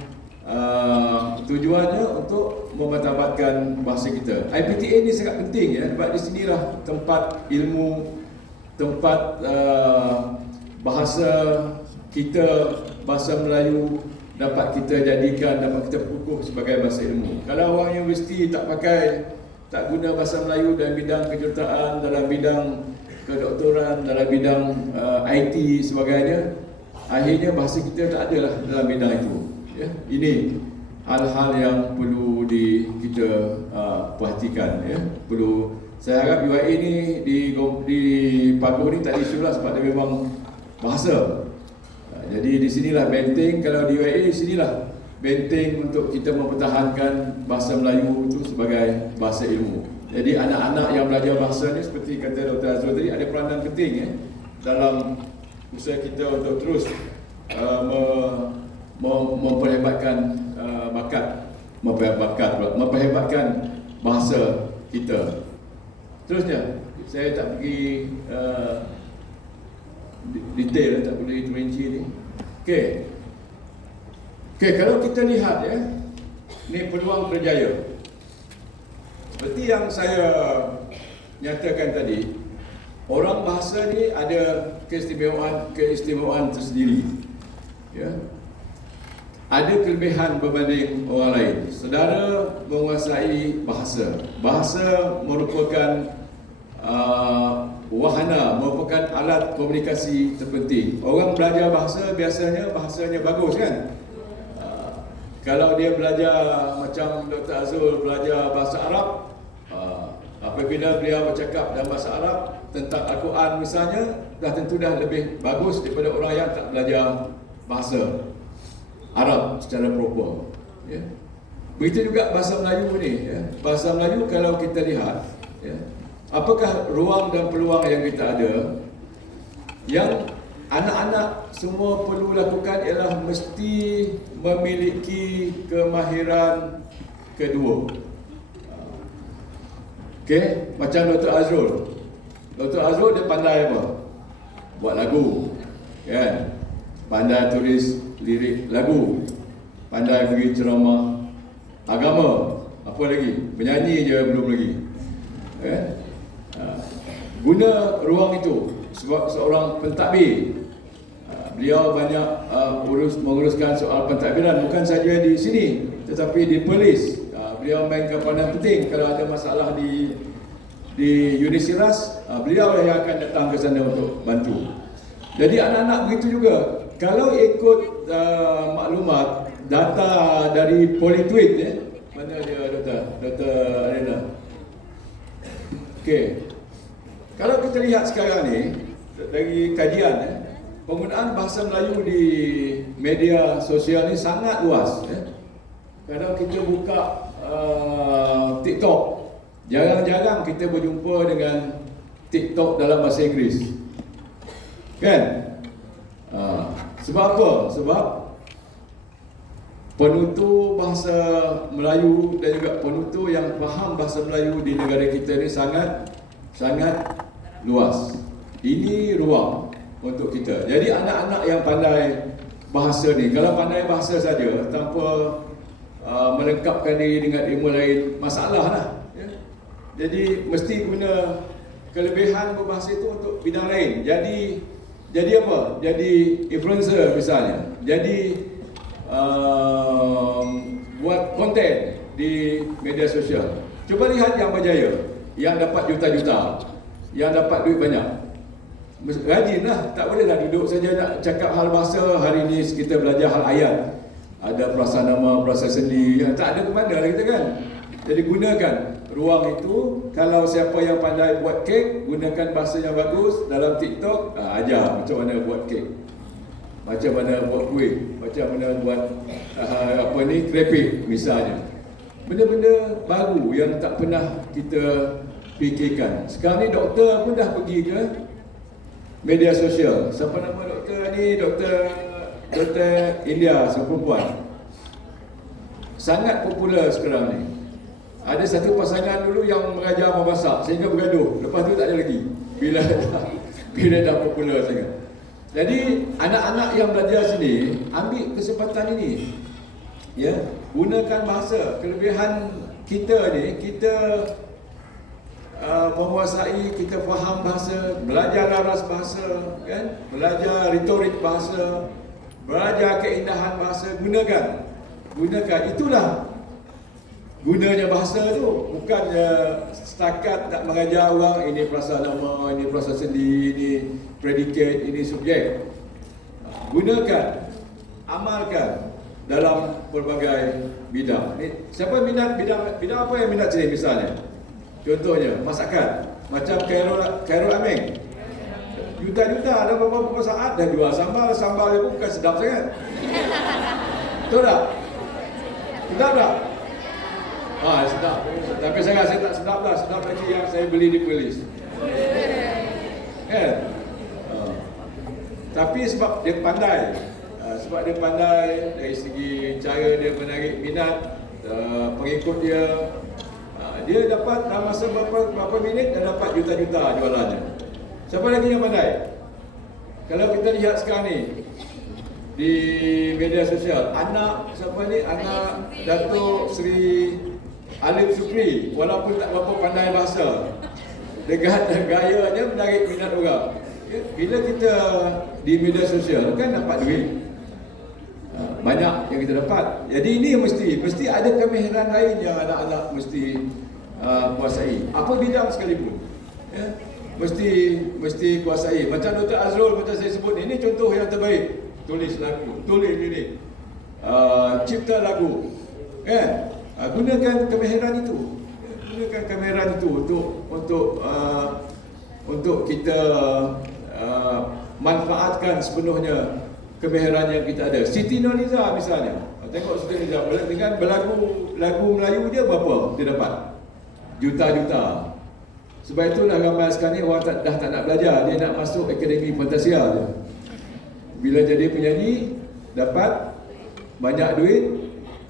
tujuannya untuk memartabatkan bahasa kita. IPTA ni sangat penting sebab di sinilah tempat ilmu, tempat bahasa kita, bahasa Melayu dapat kita jadikan, dapat kita kukuh sebagai bahasa ilmu. Kalau orang universiti tak pakai, tak guna bahasa Melayu dalam bidang kejuruteraan, dalam bidang kedoktoran, dalam bidang IT sebagainya, akhirnya bahasa kita tak ada lah dalam bidang itu. Ini hal-hal yang perlu kita perhatikan. Perlu, saya harap UIA ni di Paguh ni tak isu lah, sebab dia memang bahasa. Jadi di sinilah benteng. Kalau di UIA, di sinilah benteng untuk kita mempertahankan bahasa Melayu itu sebagai bahasa ilmu. Jadi anak-anak yang belajar bahasa ni, seperti kata Dr. Azrul tadi, ada peranan penting dalam usaha kita untuk terus memperhebatkan memperhebatkan bahasa kita. Terusnya, saya tak pergi detail, tak boleh terinci ni. Okey, kalau kita lihat ni peluang berjaya. Seperti yang saya nyatakan tadi, orang bahasa ni ada keistimewaan tersendiri. Ada kelebihan berbanding orang lain. Saudara menguasai bahasa. Bahasa merupakan wahana, merupakan alat komunikasi terpenting. Orang belajar bahasa biasanya bahasanya bagus kan? Kalau dia belajar macam Dr. Azrul belajar bahasa Arab, apabila beliau bercakap dalam bahasa Arab tentang Al-Quran misalnya, dah tentu dah lebih bagus daripada orang yang tak belajar bahasa Arab secara proper. Begitu juga bahasa Melayu ni. Bahasa Melayu kalau kita lihat, apakah ruang dan peluang yang kita ada, yang anak-anak semua perlu lakukan ialah mesti memiliki kemahiran kedua. Okey, macam Dr. Azrul. Dr. Azrul dia pandai apa? buat lagu, kan? Pandai tulis lirik lagu, pandai beri ceramah agama, apa lagi? Menyanyi je belum lagi. Guna ruang itu sebab seorang pentadbir. Beliau banyak menguruskan soal pentadbiran bukan saja di sini tetapi di Perlis. Beliau mainkan peranan penting kalau ada masalah di Unisiras, beliau yang akan datang ke sana untuk bantu. Jadi anak-anak begitu juga. Kalau ikut maklumat data dari Politweet, mana dia Dr. Arena? Okey. Kalau kita lihat sekarang ni dari kajian, penggunaan bahasa Melayu di media sosial ni sangat luas. Kalau kita buka TikTok, jarang-jarang kita berjumpa dengan TikTok dalam bahasa Inggeris, kan? Sebab apa? Sebab penutur bahasa Melayu dan juga penutur yang faham bahasa Melayu di negara kita ni sangat luas. Ini ruang untuk kita. Jadi anak-anak yang pandai bahasa ni, kalau pandai bahasa saja tanpa melengkapkan diri dengan ilmu lain, masalah lah. Jadi mesti guna kelebihan berbahasa itu untuk bidang lain. Jadi apa? Jadi influencer misalnya. Jadi buat konten di media sosial. Coba lihat yang berjaya, yang dapat juta-juta, yang dapat duit banyak. Rajinlah, tak bolehlah duduk saja nak cakap hal bahasa. Hari ini kita belajar hal ayat, ada perasaan nama, perasaan sendi, yang tak ada ke mana lah kita, kan? Jadi gunakan ruang itu. Kalau siapa yang pandai buat kek, gunakan bahasa yang bagus dalam TikTok, ajar macam mana buat kek, macam mana buat kuih, macam mana buat krepek misalnya. Benda-benda baru yang tak pernah kita fikirkan. Sekarang ni doktor pun dah pergi ke media sosial. Siapa nama doktor ni? Doktor India, seorang perempuan. Sangat popular sekarang ni. Ada satu pasangan dulu yang mengajar memasak sehingga bergaduh. Lepas tu tak ada lagi. Bila dah popular sangat. Jadi anak-anak yang belajar sini, ambil kesempatan ini. Ya, gunakan bahasa. Kelebihan kita ni, kita menguasai, kita faham bahasa, belajar laras bahasa, kan? Belajar retorik bahasa, belajar keindahan bahasa, gunakan. Itulah gunanya bahasa tu. Bukannya setakat nak mengajar orang, ini perasaan nama, ini perasaan sendi, ini predikat, ini subjek. Gunakan, amalkan dalam pelbagai bidang. Siapa minat bidang apa yang minat sini misalnya? Contohnya masakan, macam Khairul Aming. Juta-juta ada beberapa saat dah jual sambal dia pun bukan sedap sangat. Betul tak? Sedap tak? Sedap. Tapi saya rasa tak sedap lah. Sedap lagi yang saya beli di Perlis. Kan? Tapi sebab dia pandai. Dari segi cara dia menarik minat pengikut dia. Dia dapat dalam masa berapa minit dah dapat juta-juta jualannya. Siapa lagi yang pandai? Kalau kita lihat sekarang ni di media sosial, anak Datuk Seri Alif Supri, walaupun tak berapa pandai bahasa, dengan gayanya menarik minat orang. Bila kita di media sosial kan dapat duit, banyak yang kita dapat. Jadi ini mesti ada kemahiran lain yang anak-anak mesti kuasai. Apa bidang sekalipun, ya, mesti kuasai. Macam Dr. Azrul, macam saya sebut, ini contoh yang terbaik. Tulis lagu, cipta lagu, kan? Gunakan kemahiran itu. Untuk kita manfaatkan sepenuhnya kemahiran yang kita ada. Siti Nurhaliza misalnya. Tengok Siti Nurhaliza dengan lagu Melayu je berapa dia dapat? Juta-juta. Sebab itulah ramai sekarang ni orang dah tak nak belajar, dia nak masuk akademi Fantasia je. Bila jadi penyanyi, dapat banyak duit,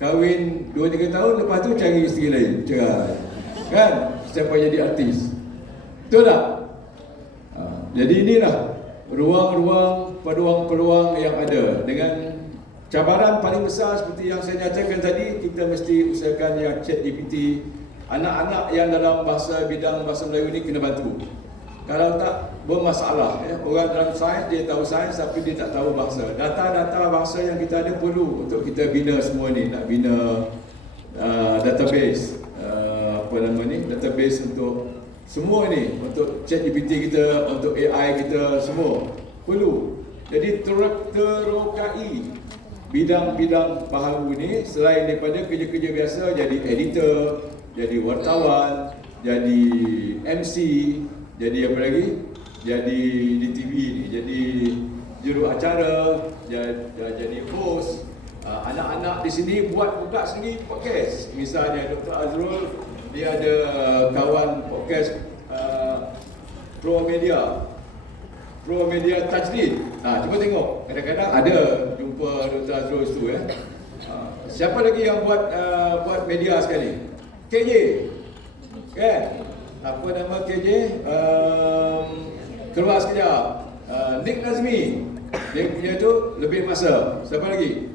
kahwin 2-3 tahun, lepas tu cari isteri lain, cerai. Kan? Siapa jadi artis. Betul tak? Jadi inilah ruang-ruang, peluang-peluang yang ada. Dengan cabaran paling besar seperti yang saya nyatakan tadi, kita mesti usahakan yang ChatGPT. Anak-anak yang dalam bidang bahasa Melayu ni kena bantu. Kalau tak, bermasalah. Orang dalam sains, dia tahu sains tapi dia tak tahu bahasa. Data-data bahasa yang kita ada perlu untuk kita bina semua ni. Nak bina database, database untuk semua ni, untuk ChatGPT kita, untuk AI kita, semua perlu. Jadi terokai bidang-bidang baharu ni, selain daripada kerja-kerja biasa, jadi editor, jadi wartawan, jadi MC, jadi apa lagi? Jadi di TV ni, jadi juru acara, jadi host. Anak-anak di sini buka sendiri podcast. Misalnya Dr. Azrul, dia ada kawan podcast Pro Media Tajdid. Cuba tengok, kadang-kadang ada jumpa Dr. Azrul itu ya. Siapa lagi yang buat media sekali? KJ, kan? Apa nama KJ? Keluar sekejap. Nick Nazmi, dia punya tu lebih masa. Siapa lagi?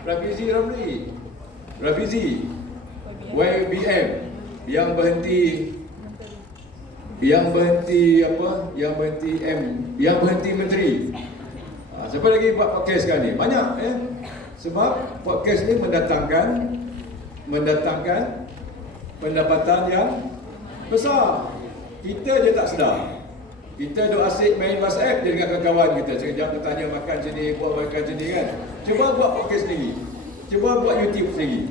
Rafizi Ramli, Rafizi, YBM, yang berhenti menteri. Siapa lagi buat podcast sekarang ni? Banyak sebab podcast ni mendatangkan pendapatan yang besar. Kita je tak sedar. Kita duk asyik main WhatsApp je dengan kawan-kawan kita. Sekejap kita tanya makan sini, buat makan sini kan. Cuba buat podcast sendiri. Cuba buat YouTube sendiri.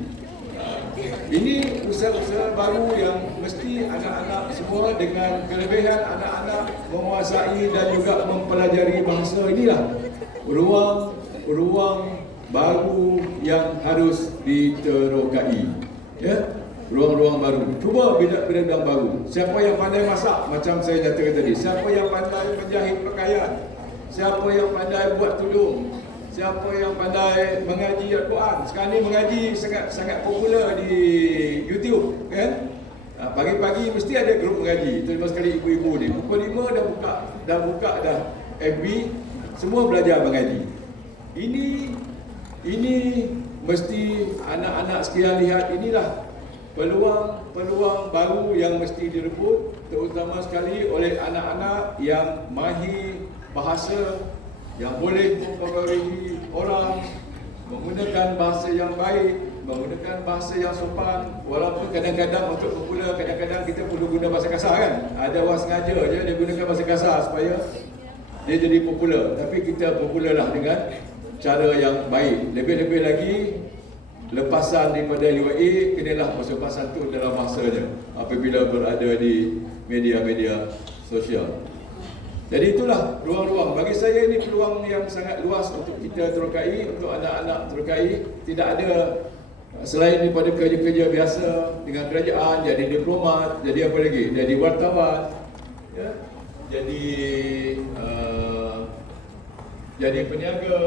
Ini usaha-usaha baru yang mesti anak-anak semua dengan kelebihan anak-anak menguasai dan juga mempelajari bahasa. Inilah ruang baru yang harus diterokai. Ya? Ruang-ruang baru. Cuba bidang baru. Siapa yang pandai masak, macam saya nyatakan tadi. Siapa yang pandai menjahit pakaian. Siapa yang pandai buat tudung. Siapa yang pandai mengaji Al-Quran. Sekarang ni mengaji sangat popular di YouTube, kan? Pagi-pagi mesti ada grup mengaji. Terima sekali ibu-ibu ni. Pukul 5 dah buka FB. Semua belajar mengaji. Ini mesti anak-anak sekalian lihat. Inilah peluang baru yang mesti direbut, terutama sekali oleh anak-anak yang mahir bahasa, yang boleh mempengaruhi orang, menggunakan bahasa yang baik, menggunakan bahasa yang sopan. Walaupun kadang-kadang untuk popular, kadang-kadang kita perlu guna bahasa kasar kan. Ada orang sengaja je dia gunakan bahasa kasar supaya dia jadi popular. Tapi kita popular lah dengan cara yang baik. Lebih-lebih lagi, lepasan daripada UAE, kenalah sopan santun dalam bahasanya apabila berada di media-media sosial. Jadi itulah ruang-ruang. Bagi saya ini peluang yang sangat luas untuk kita terokai, untuk anak-anak terokai. Tidak ada selain daripada kerja-kerja biasa dengan kerajaan, jadi diplomat, jadi apa lagi? Jadi wartawan, ya? Jadi peniaga,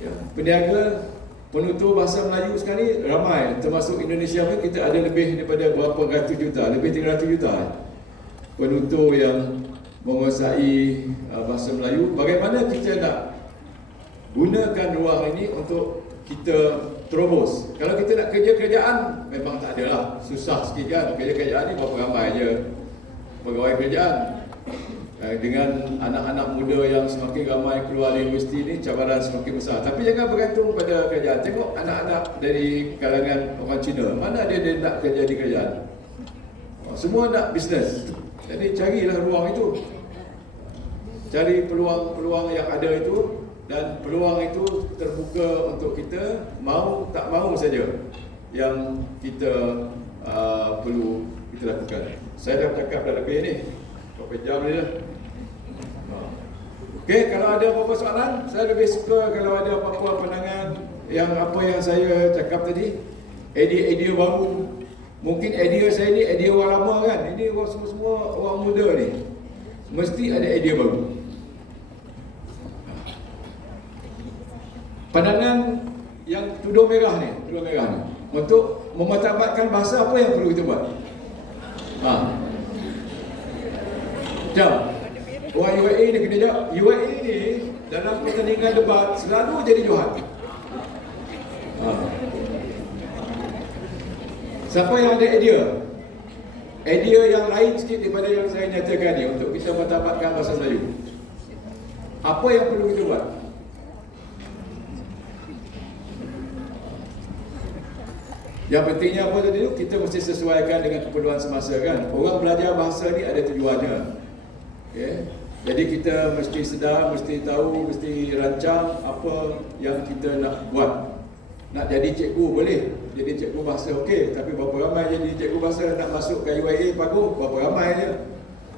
ya? Peniaga, penutur bahasa Melayu sekarang ni ramai, termasuk Indonesia pun kita ada lebih daripada berapa ratus juta, lebih 300 juta penutur yang menguasai bahasa Melayu. Bagaimana kita nak gunakan ruang ini untuk kita terobos? Kalau kita nak kerja kerajaan, memang tak ada lah, susah sikit kan. Kerja kerajaan ni berapa ramai je pegawai kerajaan. Dengan anak-anak muda yang semakin ramai keluar dari universiti ni, cabaran semakin besar. Tapi jangan bergantung pada kerajaan. Tengok anak-anak dari kalangan orang Cina, mana dia nak kerja di kerajaan? Semua nak bisnes. Jadi carilah ruang itu. Cari peluang-peluang yang ada itu, dan peluang itu terbuka untuk kita, mau tak mau saja yang kita perlu kita lakukan. Saya dah bercakap dah lebih ni, berapa jam ni dah. Okey, kalau ada apa-apa soalan, saya lebih suka kalau ada apa-apa pandangan yang apa yang saya cakap tadi, idea baru. Mungkin idea saya ni idea orang lama kan. Ini orang semua orang muda ni. Mesti ada idea baru. Pandangan yang tudung merah ni. Untuk memartabatkan bahasa, apa yang perlu kita buat? Jom. Orang UAE ni kena jawab. UAE ni dalam pertandingan debat selalu jadi Johan. Siapa yang ada idea? Idea yang lain sikit daripada yang saya nyatakan ni untuk kita mendapatkan bahasa Melayu. Apa yang perlu kita buat? Yang pentingnya apa tadi tu? Kita mesti sesuaikan dengan keperluan semasa kan. Orang belajar bahasa ni ada tujuannya. Okay? Jadi kita mesti sedar, mesti tahu, mesti rancang apa yang kita nak buat. Nak jadi cikgu boleh, jadi cikgu bahasa okey, tapi berapa ramai jadi cikgu bahasa nak masuk ke UIA Paguh? Berapa ramai je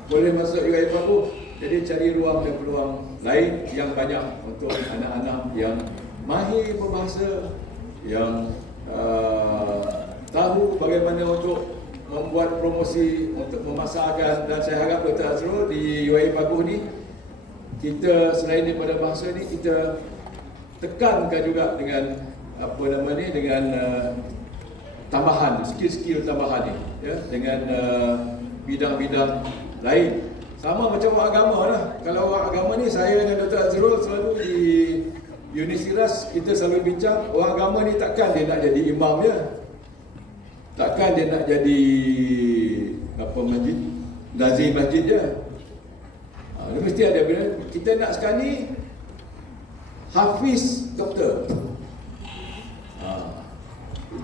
boleh masuk UIA Paguh? Jadi cari ruang dan peluang lain yang banyak untuk anak-anak yang mahir berbahasa, yang tahu bagaimana untuk membuat promosi, untuk memasarkan. Dan saya harap Dr. Azrul di UIA Paguh ni, kita selain daripada bahasa ni, kita tekankan juga dengan dengan tambahan, skill-skill tambahan ni, ya, dengan bidang-bidang lain. Sama macam orang agama lah. Kalau orang agama ni, saya dan Dr. Azrul selalu di Unisiras, kita selalu bincang, orang agama ni takkan dia nak jadi imam je, takkan dia nak jadi masjid, nazir masjid je. Dia mesti ada bila kita nak sekali hafiz doktor,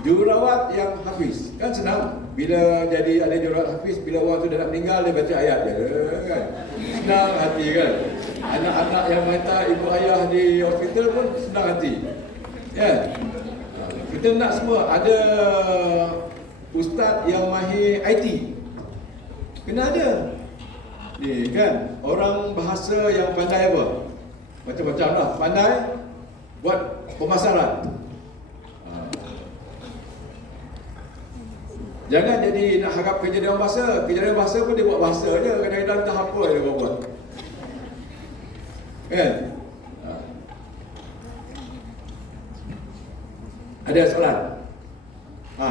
jururawat yang hafiz. Kan senang bila jadi ada jururawat hafiz, bila orang tu dah nak meninggal dia baca ayat je kan. Senang hati kan. Anak-anak yang minta ibu ayah di hospital pun senang hati. Ya. Kita nak semua ada ustaz yang mahir IT. Kena ada. Ni kan, orang bahasa yang pandai apa? Macam-macam lah. Pandai buat pemasaran. Jangan jadi nak harap kerja dalam bahasa. Kerja dalam bahasa pun dia buat bahasa je. Kadang-kadang entah apa dia buat. Kan? Ada soalan?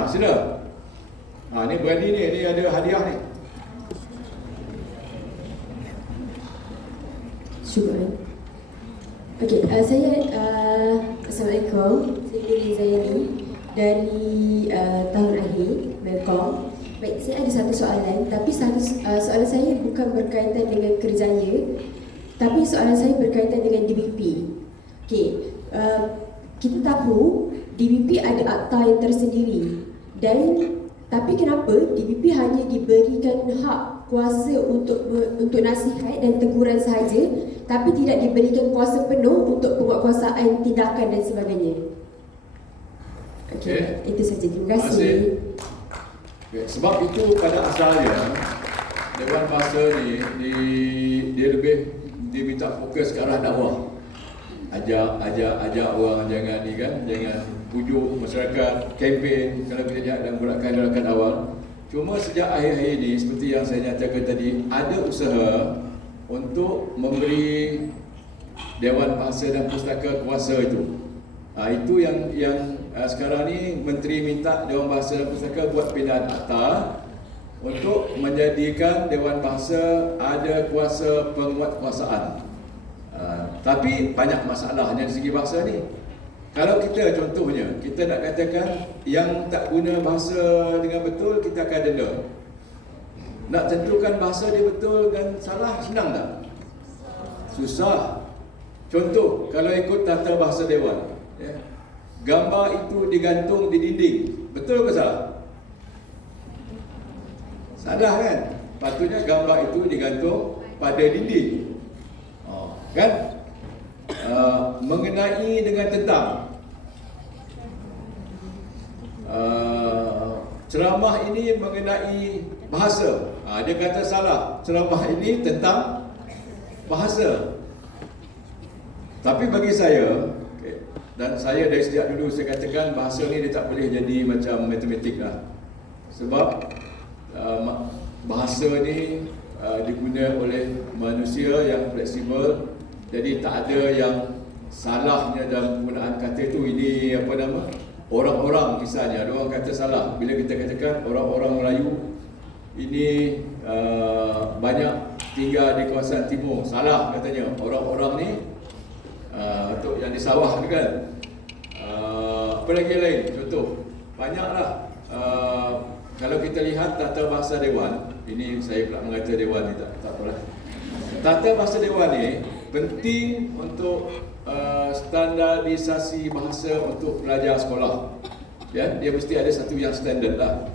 Sila. Ni Brandy ni ada hadiah ni. Syukran. Okey, saya Assalamualaikum. Saya Lili Zayani dari tahun akhir Melkom. Baik, saya ada satu soalan, tapi soalan saya bukan berkaitan dengan kerjaya, tapi soalan saya berkaitan dengan DBP. Okey, kita tahu DBP ada akta yang tersendiri, tapi kenapa DBP hanya diberikan hak kuasa untuk nasihat dan teguran sahaja, tapi tidak diberikan kuasa penuh untuk penguatkuasaan tindakan dan sebagainya? Okey, itu saja. Terima kasih. Okay. Sebab itu pada asalnya Dewan Bahasa ni dia lebih diminta fokus ke arah dakwah. Ajak orang jangan pujuk masyarakat, kempen kalau kita lihat dalam gerakan awal. Cuma sejak akhir-akhir ini, seperti yang saya nyatakan tadi, ada usaha untuk memberi Dewan Bahasa dan Pustaka kuasa itu. Itu yang sekarang ni Menteri minta Dewan Bahasa dan Pustaka buat pindahan akta untuk menjadikan Dewan Bahasa ada kuasa penguatkuasaan. Tapi banyak masalahnya di segi bahasa ni. Kalau kita contohnya, kita nak katakan yang tak guna bahasa dengan betul, kita akan denda. Nak tentukan bahasa dia betul dan salah, senang tak? Susah. Contoh, kalau ikut tata bahasa Dewan, ya, gambar itu digantung di dinding, betul ke salah? Salah kan? Patutnya gambar itu digantung pada dinding. Kan? Mengenai dengan tentang ceramah ini mengenai bahasa, dia kata salah, ceramah ini tentang bahasa. Tapi bagi saya, dan saya dari sejak dulu saya katakan bahasa ni dia tak boleh jadi macam matematik lah. Sebab bahasa ni diguna oleh manusia yang fleksibel. Jadi tak ada yang salahnya dalam penggunaan kata itu. Ini orang-orang misalnya, ada orang kata salah. Bila kita katakan orang-orang Melayu, ini banyak tinggal di kawasan timur. Salah katanya. Orang-orang ni untuk yang di sawah ni kan. Apa lagi lain? Contoh, banyaklah. Kalau kita lihat Tata Bahasa Dewan, ini saya pula mengata Dewan ni tak apalah. Tata Bahasa Dewan ni penting untuk standardisasi bahasa untuk pelajar sekolah. Ya, dia mesti ada satu yang standard lah.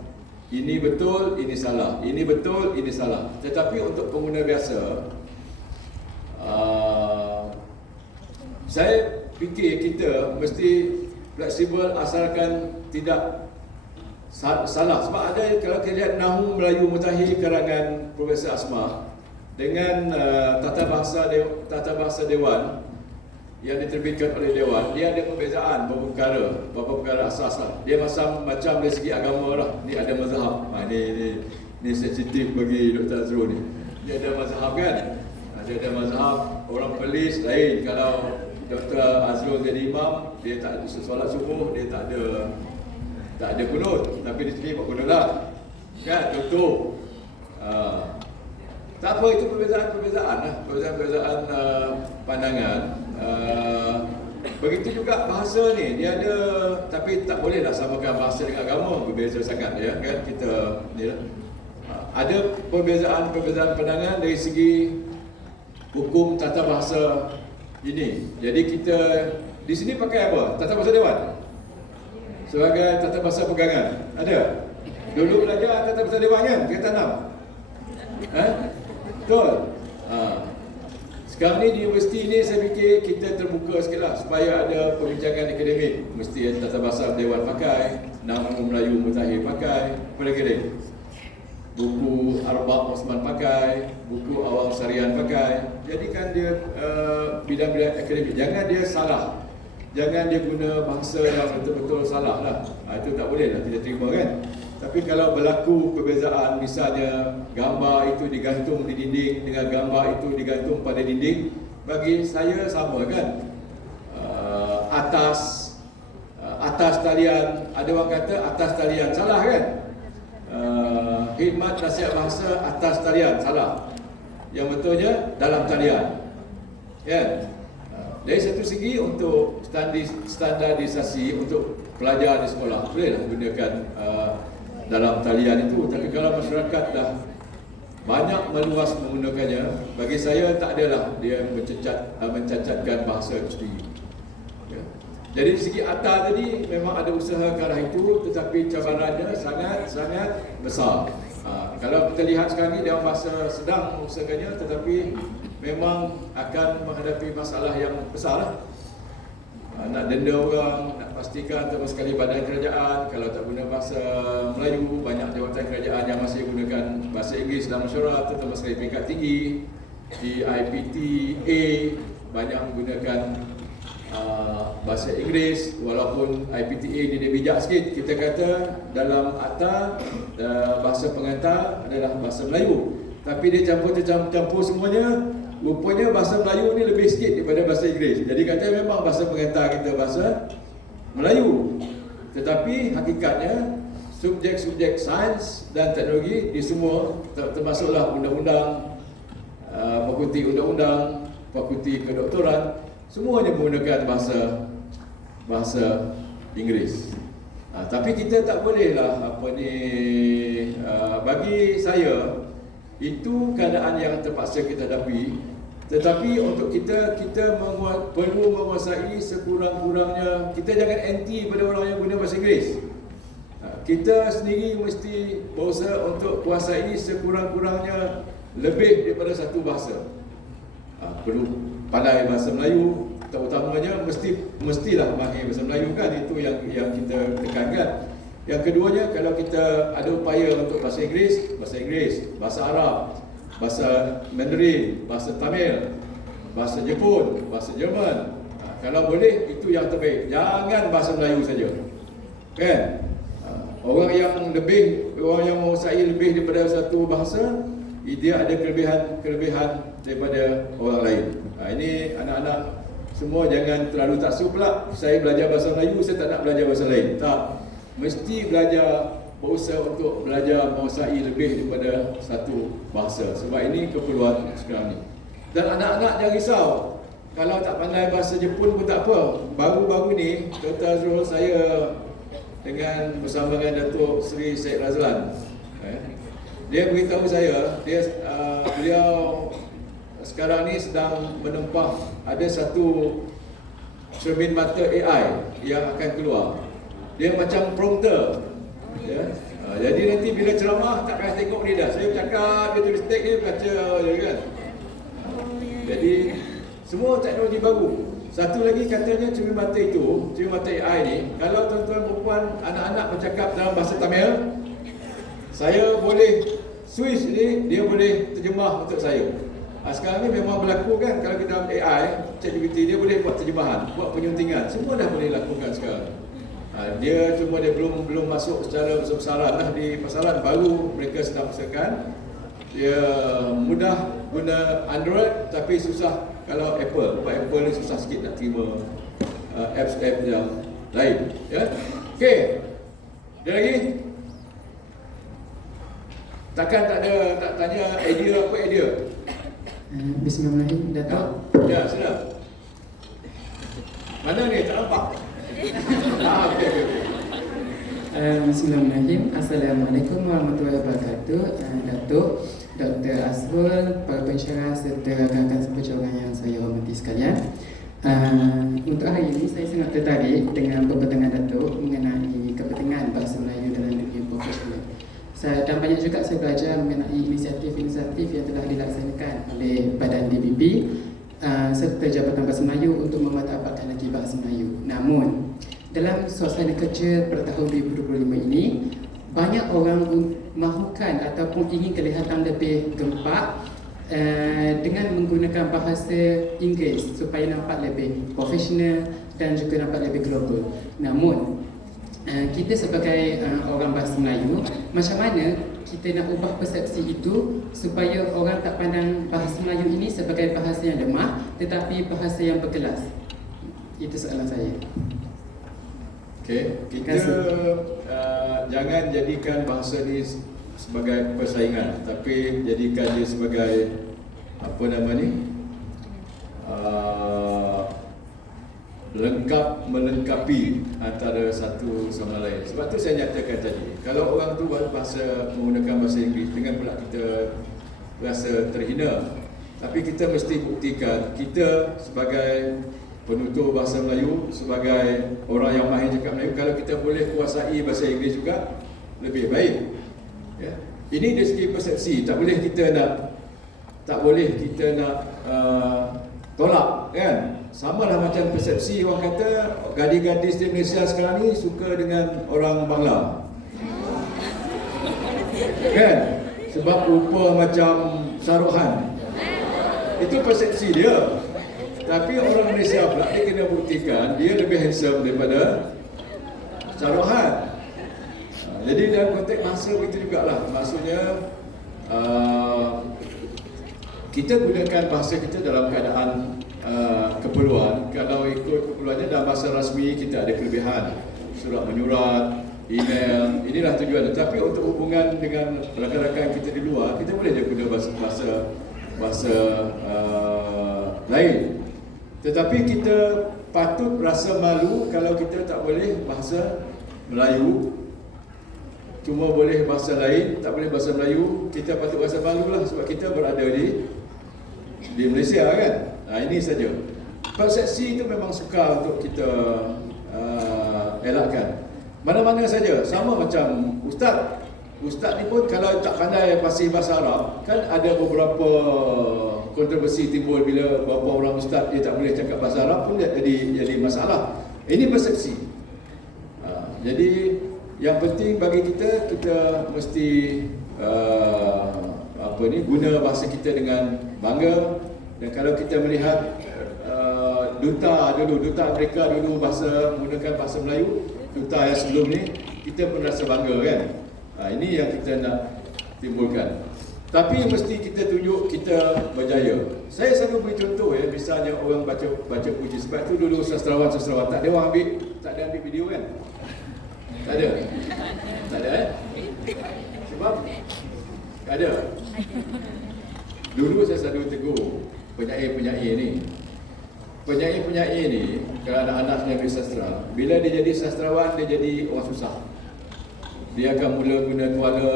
Ini betul, ini salah. Ini betul, ini salah. Tetapi untuk pengguna biasa, saya fikir kita mesti fleksibel asalkan tidak salah. Sebab ada, kalau kita lihat Nahu Melayu Mutakhir karangan Profesor Asma dengan Tata Bahasa Dewan yang diterbitkan oleh Dewan, dia ada perbezaan beberapa perkara asas lah. Dia macam dari segi agama lah. Ni ada mazhab. Ni sensitif bagi Dr. Azrul ni. Dia ada mazhab kan? Dia ada mazhab. Orang Perlis lain. Kalau Dr. Azrul jadi imam, dia tak ada solat subuh, dia tak ada kunut. Tapi di sini buat kunut lah. Kan? Contoh. Tak apa, itu perbezaan lah. Perbezaan pandangan. Begitu juga bahasa ni, dia ada, tapi tak boleh lah samakan bahasa dengan agama, berbeza sangat ya kan. Kita ni lah. Ada perbezaan pandangan dari segi hukum tata bahasa ini. Jadi kita di sini pakai apa? Tata Bahasa Dewan sebagai tata bahasa pegangan. Ada? Dulu belajar Tata Bahasa Dewan kan? Kita tanam. Betul? Sekarang ni di universiti ni saya fikir kita terbuka sikit lah supaya ada perbincangan akademik. Mesti Tata Bahasa Dewan pakai, Nahu Melayu Mutakhir pakai, apa lagi ni? Buku Arba'ah Osman pakai, buku Awam Syarian pakai. Jadikan dia bidang-bidang akademik. Jangan dia salah. Jangan dia guna bahasa yang betul-betul salah lah. Itu tak boleh lah, tidak terima kan. Tapi kalau berlaku perbezaan, misalnya gambar itu digantung di dinding dengan gambar itu digantung pada dinding, bagi saya sama kan. Atas talian, ada orang kata atas talian, salah kan. Khidmat nasihat bahasa atas talian, salah. Yang betulnya dalam talian. Kan? Dari satu segi untuk standardisasi untuk pelajar di sekolah, bolehlah gunakan dalam talian itu. Tapi kalau masyarakat dah banyak meluas menggunakannya, bagi saya tak adalah dia mencacatkan bahasa itu sendiri. Ya. Jadi dari segi atas tadi memang ada usaha ke arah itu, tetapi cabarannya sangat besar. Kalau kita lihat sekarang ni, Dewan Bahasa sedang mengusahakannya, tetapi memang akan menghadapi masalah yang besar lah. Nak denda orang, nak pastikan terus sekali badan kerajaan kalau tak guna bahasa Melayu. Banyak jawatan kerajaan yang masih gunakan bahasa Inggeris dalam mesyuarat, terutama sekali peringkat tinggi. Di IPTA banyak menggunakan bahasa Inggeris, walaupun IPTA ni dia bijak sikit. Kita kata dalam akta bahasa pengantar adalah bahasa Melayu, tapi dia campur semuanya. Rupanya bahasa Melayu ni lebih sikit daripada bahasa Inggeris. Jadi kata memang bahasa pengantar kita bahasa Melayu, tetapi hakikatnya subjek-subjek sains dan teknologi di semua, termasuklah undang-undang, fakulti undang-undang, fakulti kedoktoran, semuanya menggunakan bahasa Inggeris. Tapi kita tak bolehlah bagi saya itu keadaan yang terpaksa kita hadapi. Tetapi untuk kita perlu menguasai sekurang-kurangnya. Kita jangan anti pada orang yang guna bahasa Inggeris. Kita sendiri mesti berusaha untuk kuasai sekurang-kurangnya lebih daripada satu bahasa. Perlu pandai bahasa Melayu, terutamanya mestilah mahir bahasa Melayu kan. Itu yang kita tekankan. Yang keduanya, kalau kita ada upaya untuk bahasa Inggeris, bahasa Arab, bahasa Mandarin, bahasa Tamil, bahasa Jepun, bahasa Jerman, kalau boleh itu yang terbaik. Jangan bahasa Melayu saja. Kan? Orang yang menguasai lebih daripada satu bahasa, dia ada kelebihan daripada orang lain. Ini anak-anak semua jangan terlalu taksub pula. Saya belajar bahasa Melayu, saya tak nak belajar bahasa lain. Tak. Mesti belajar berusaha untuk belajar menguasai lebih daripada satu bahasa. Sebab ini keperluan sekarang ni. Dan anak-anak jangan risau. Kalau tak pandai bahasa Jepun pun tak apa. Baru-baru ni, Dr. Azrul, saya bersama dengan Datuk Seri Syed Razlan, dia beritahu saya, beliau sekarang ni sedang menempah ada satu cermin mata AI yang akan keluar. Dia macam prompter. Ya. Jadi nanti bila ceramah tak payah tengok dia dah. Saya bercakap, dia tulis teks, dia baca je kan. Jadi semua teknologi baru. Satu lagi katanya cermin mata itu, cermin mata AI ni, kalau tuan-tuan perempuan, anak-anak bercakap dalam bahasa Tamil, saya boleh switch ni, dia boleh terjemah untuk saya. Sekarang ni memang berlaku kan, kalau kita dalam AI, ChatGPT, dia boleh buat terjemahan, buat penyuntingan, semua dah boleh lakukan sekarang. Dia belum masuk secara besar-besaran lah di pasaran, baru mereka sedang usahakan. Dia mudah guna Android tapi susah kalau Apple. Sebab Apple ni susah sikit nak terima apps-apps yang lain. Ya? Okey. Ada lagi? Takkan tak tanya idea apa idea? Bismillahirrahmanirrahim, Datuk. Ya, sudah. Mana ni? Tak nampak. Okey. Bismillahirrahmanirrahim. Assalamualaikum warahmatullahi wabarakatuh. Datuk, Dr. Azrul, para pensyarah serta rakan-rakan seperjuangan yang saya hormati sekalian. Untuk hari ini saya sangat tertarik dengan perbatangan Datuk mengenai kepentingan bahasa Melayu dalam dunia profesional. Dan banyak juga saya belajar mengenai inisiatif-inisiatif yang telah dilaksanakan oleh Badan DBP serta Jabatan Bahasa Melayu untuk mematapakkan lagi bahasa Melayu. Namun, dalam suasana kerja pada tahun 2025 ini, banyak orang mahukan ataupun ingin kelihatan lebih gempak dengan menggunakan bahasa Inggeris supaya nampak lebih profesional dan juga nampak lebih global. Namun, kita sebagai orang bahasa Melayu, macam mana kita nak ubah persepsi itu supaya orang tak pandang bahasa Melayu ini sebagai bahasa yang lemah tetapi bahasa yang berkelas? Itu soalan saya. Okey, kita jangan jadikan bahasa ni sebagai persaingan, tapi jadikan dia sebagai apa nama ni? Melengkapi antara satu sama lain. Sebab tu saya nyatakan tadi, kalau orang tu menggunakan bahasa Inggeris, dengan pula kita rasa terhina. Tapi kita mesti buktikan kita sebagai penutur bahasa Melayu, sebagai orang yang mahir cakap Melayu, kalau kita boleh kuasai bahasa Inggeris juga, lebih baik. Ya. Ini dari segi persepsi, tak boleh kita nak tolak, kan? Sama lah macam persepsi orang kata gadis-gadis di Malaysia sekarang ni suka dengan orang Bangla, kan? Sebab rupa macam Shahrukh. Itu persepsi dia. Tapi orang Malaysia pula dia kena buktikan dia lebih handsome daripada Shahrukh. Jadi dalam konteks bahasa begitu jugalah. Maksudnya kita gunakan bahasa kita dalam keadaan keperluan. Kalau ikut keperluannya dalam bahasa rasmi kita ada kelebihan, surat menyurat, email, inilah tujuan. Tapi untuk hubungan dengan rakan-rakan kita di luar, kita boleh je guna bahasa lain. Tetapi kita patut rasa malu kalau kita tak boleh bahasa Melayu, cuma boleh bahasa lain, tak boleh bahasa Melayu. Kita patut rasa malu lah sebab kita berada di Malaysia, kan? Ini saja. Persepsi itu memang sukar untuk kita elakkan. Mana-mana saja, sama macam ustaz. Ustaz ni pun kalau tak pandai fasih bahasa Arab, kan ada beberapa kontroversi timbul bila beberapa orang ustaz dia tak boleh cakap bahasa Arab pun jadi masalah. Ini persepsi. Jadi yang penting bagi kita mesti guna bahasa kita dengan bangga. Dan kalau kita melihat duta Amerika dulu menggunakan bahasa Melayu, duta yang sebelum ni, kita pun rasa bangga, kan? Ini yang kita nak timbulkan. Tapi mesti kita tunjuk kita berjaya. Saya selalu beri contoh, ya, misalnya orang baca puji. Sebab tu dulu sastrawan tak ada orang tak ada ambil video, kan? Tak ada, Ada. Dulu saya selalu tegur penyair-penyair ni. Penyair-penyair ni, kalau anak-anak yang bersastra, bila dia jadi sastrawan, dia jadi orang susah. Dia akan mula guna tuala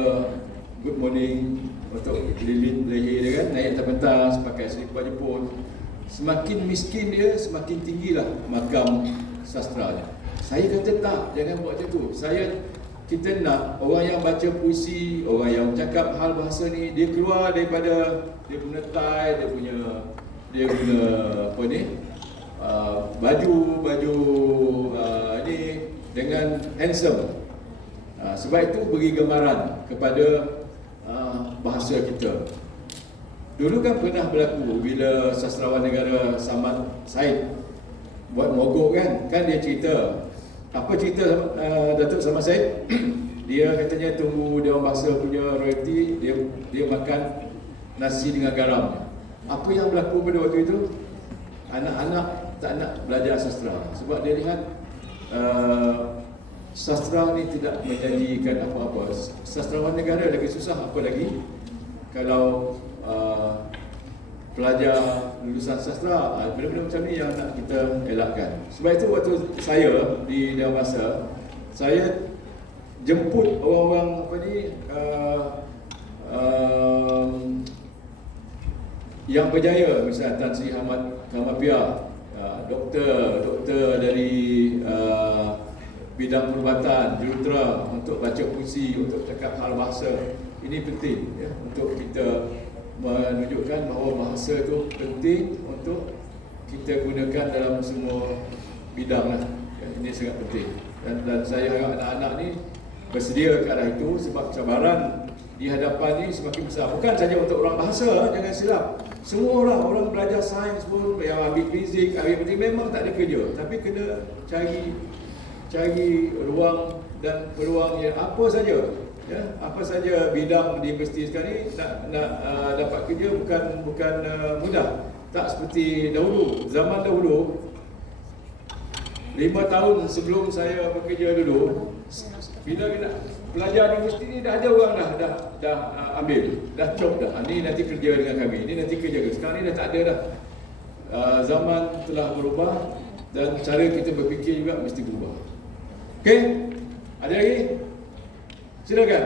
good morning untuk lilit leher dia kan, naik atas pentas, pakai selipar Jepun. Semakin miskin dia, semakin tinggilah makam sastranya. Saya kata tak, jangan buat macam tu. Kita nak orang yang baca puisi, orang yang cakap hal bahasa ni, dia keluar daripada dia punya tie, dia punya apa ni, baju ni dengan handsome. Sebab itu beri gambaran kepada bahasa kita. Dulu kan pernah berlaku bila sastrawan negara Samad Said buat mogok kan dia cerita. Apa cerita Datuk Samad Said? Dia katanya tunggu dia orang bahasa punya royalty, dia makan nasi dengan garam. Apa yang berlaku pada waktu itu? Anak-anak tak nak belajar sastra sebab dia lihat sastra ni tidak menjanjikan apa-apa. Sastrawan negara lagi susah, apa lagi kalau pelajar lulusan sastra. Benda-benda macam ni yang nak kita elakkan. Sebab itu waktu saya di Dewan Bahasa, saya jemput orang-orang apa ni yang berjaya, misalnya Tan Sri Ahmad Kamapiah, doktor dari bidang perubatan, jurutera, untuk baca puisi, untuk cakap hal bahasa. Ini penting ya, untuk kita menunjukkan bahawa bahasa itu penting untuk kita gunakan dalam semua bidang lah. Ya, ini sangat penting. Dan saya harap anak-anak ni bersedia ke arah itu sebab cabaran di hadapan ni semakin besar. Bukan saja untuk orang bahasa, jangan silap. Semua orang belajar sains pun, yang ambil fizik, ambil penting, memang tak ada kerja. Tapi kena cari ruang dan peluang yang apa saja. Ya, apa saja bidang di universiti sekarang ni nak dapat kerja bukan mudah. Tak seperti dahulu. Zaman dahulu 5 tahun sebelum saya bekerja dulu, bila pelajar di universiti ni dah ada orang dah ambil, dah cop dah. Ni nanti kerja dengan kami, ni nanti kerja. Sekarang ni dah tak ada dah. Zaman telah berubah dan cara kita berfikir juga mesti berubah. Okey? Ada lagi? Silakan.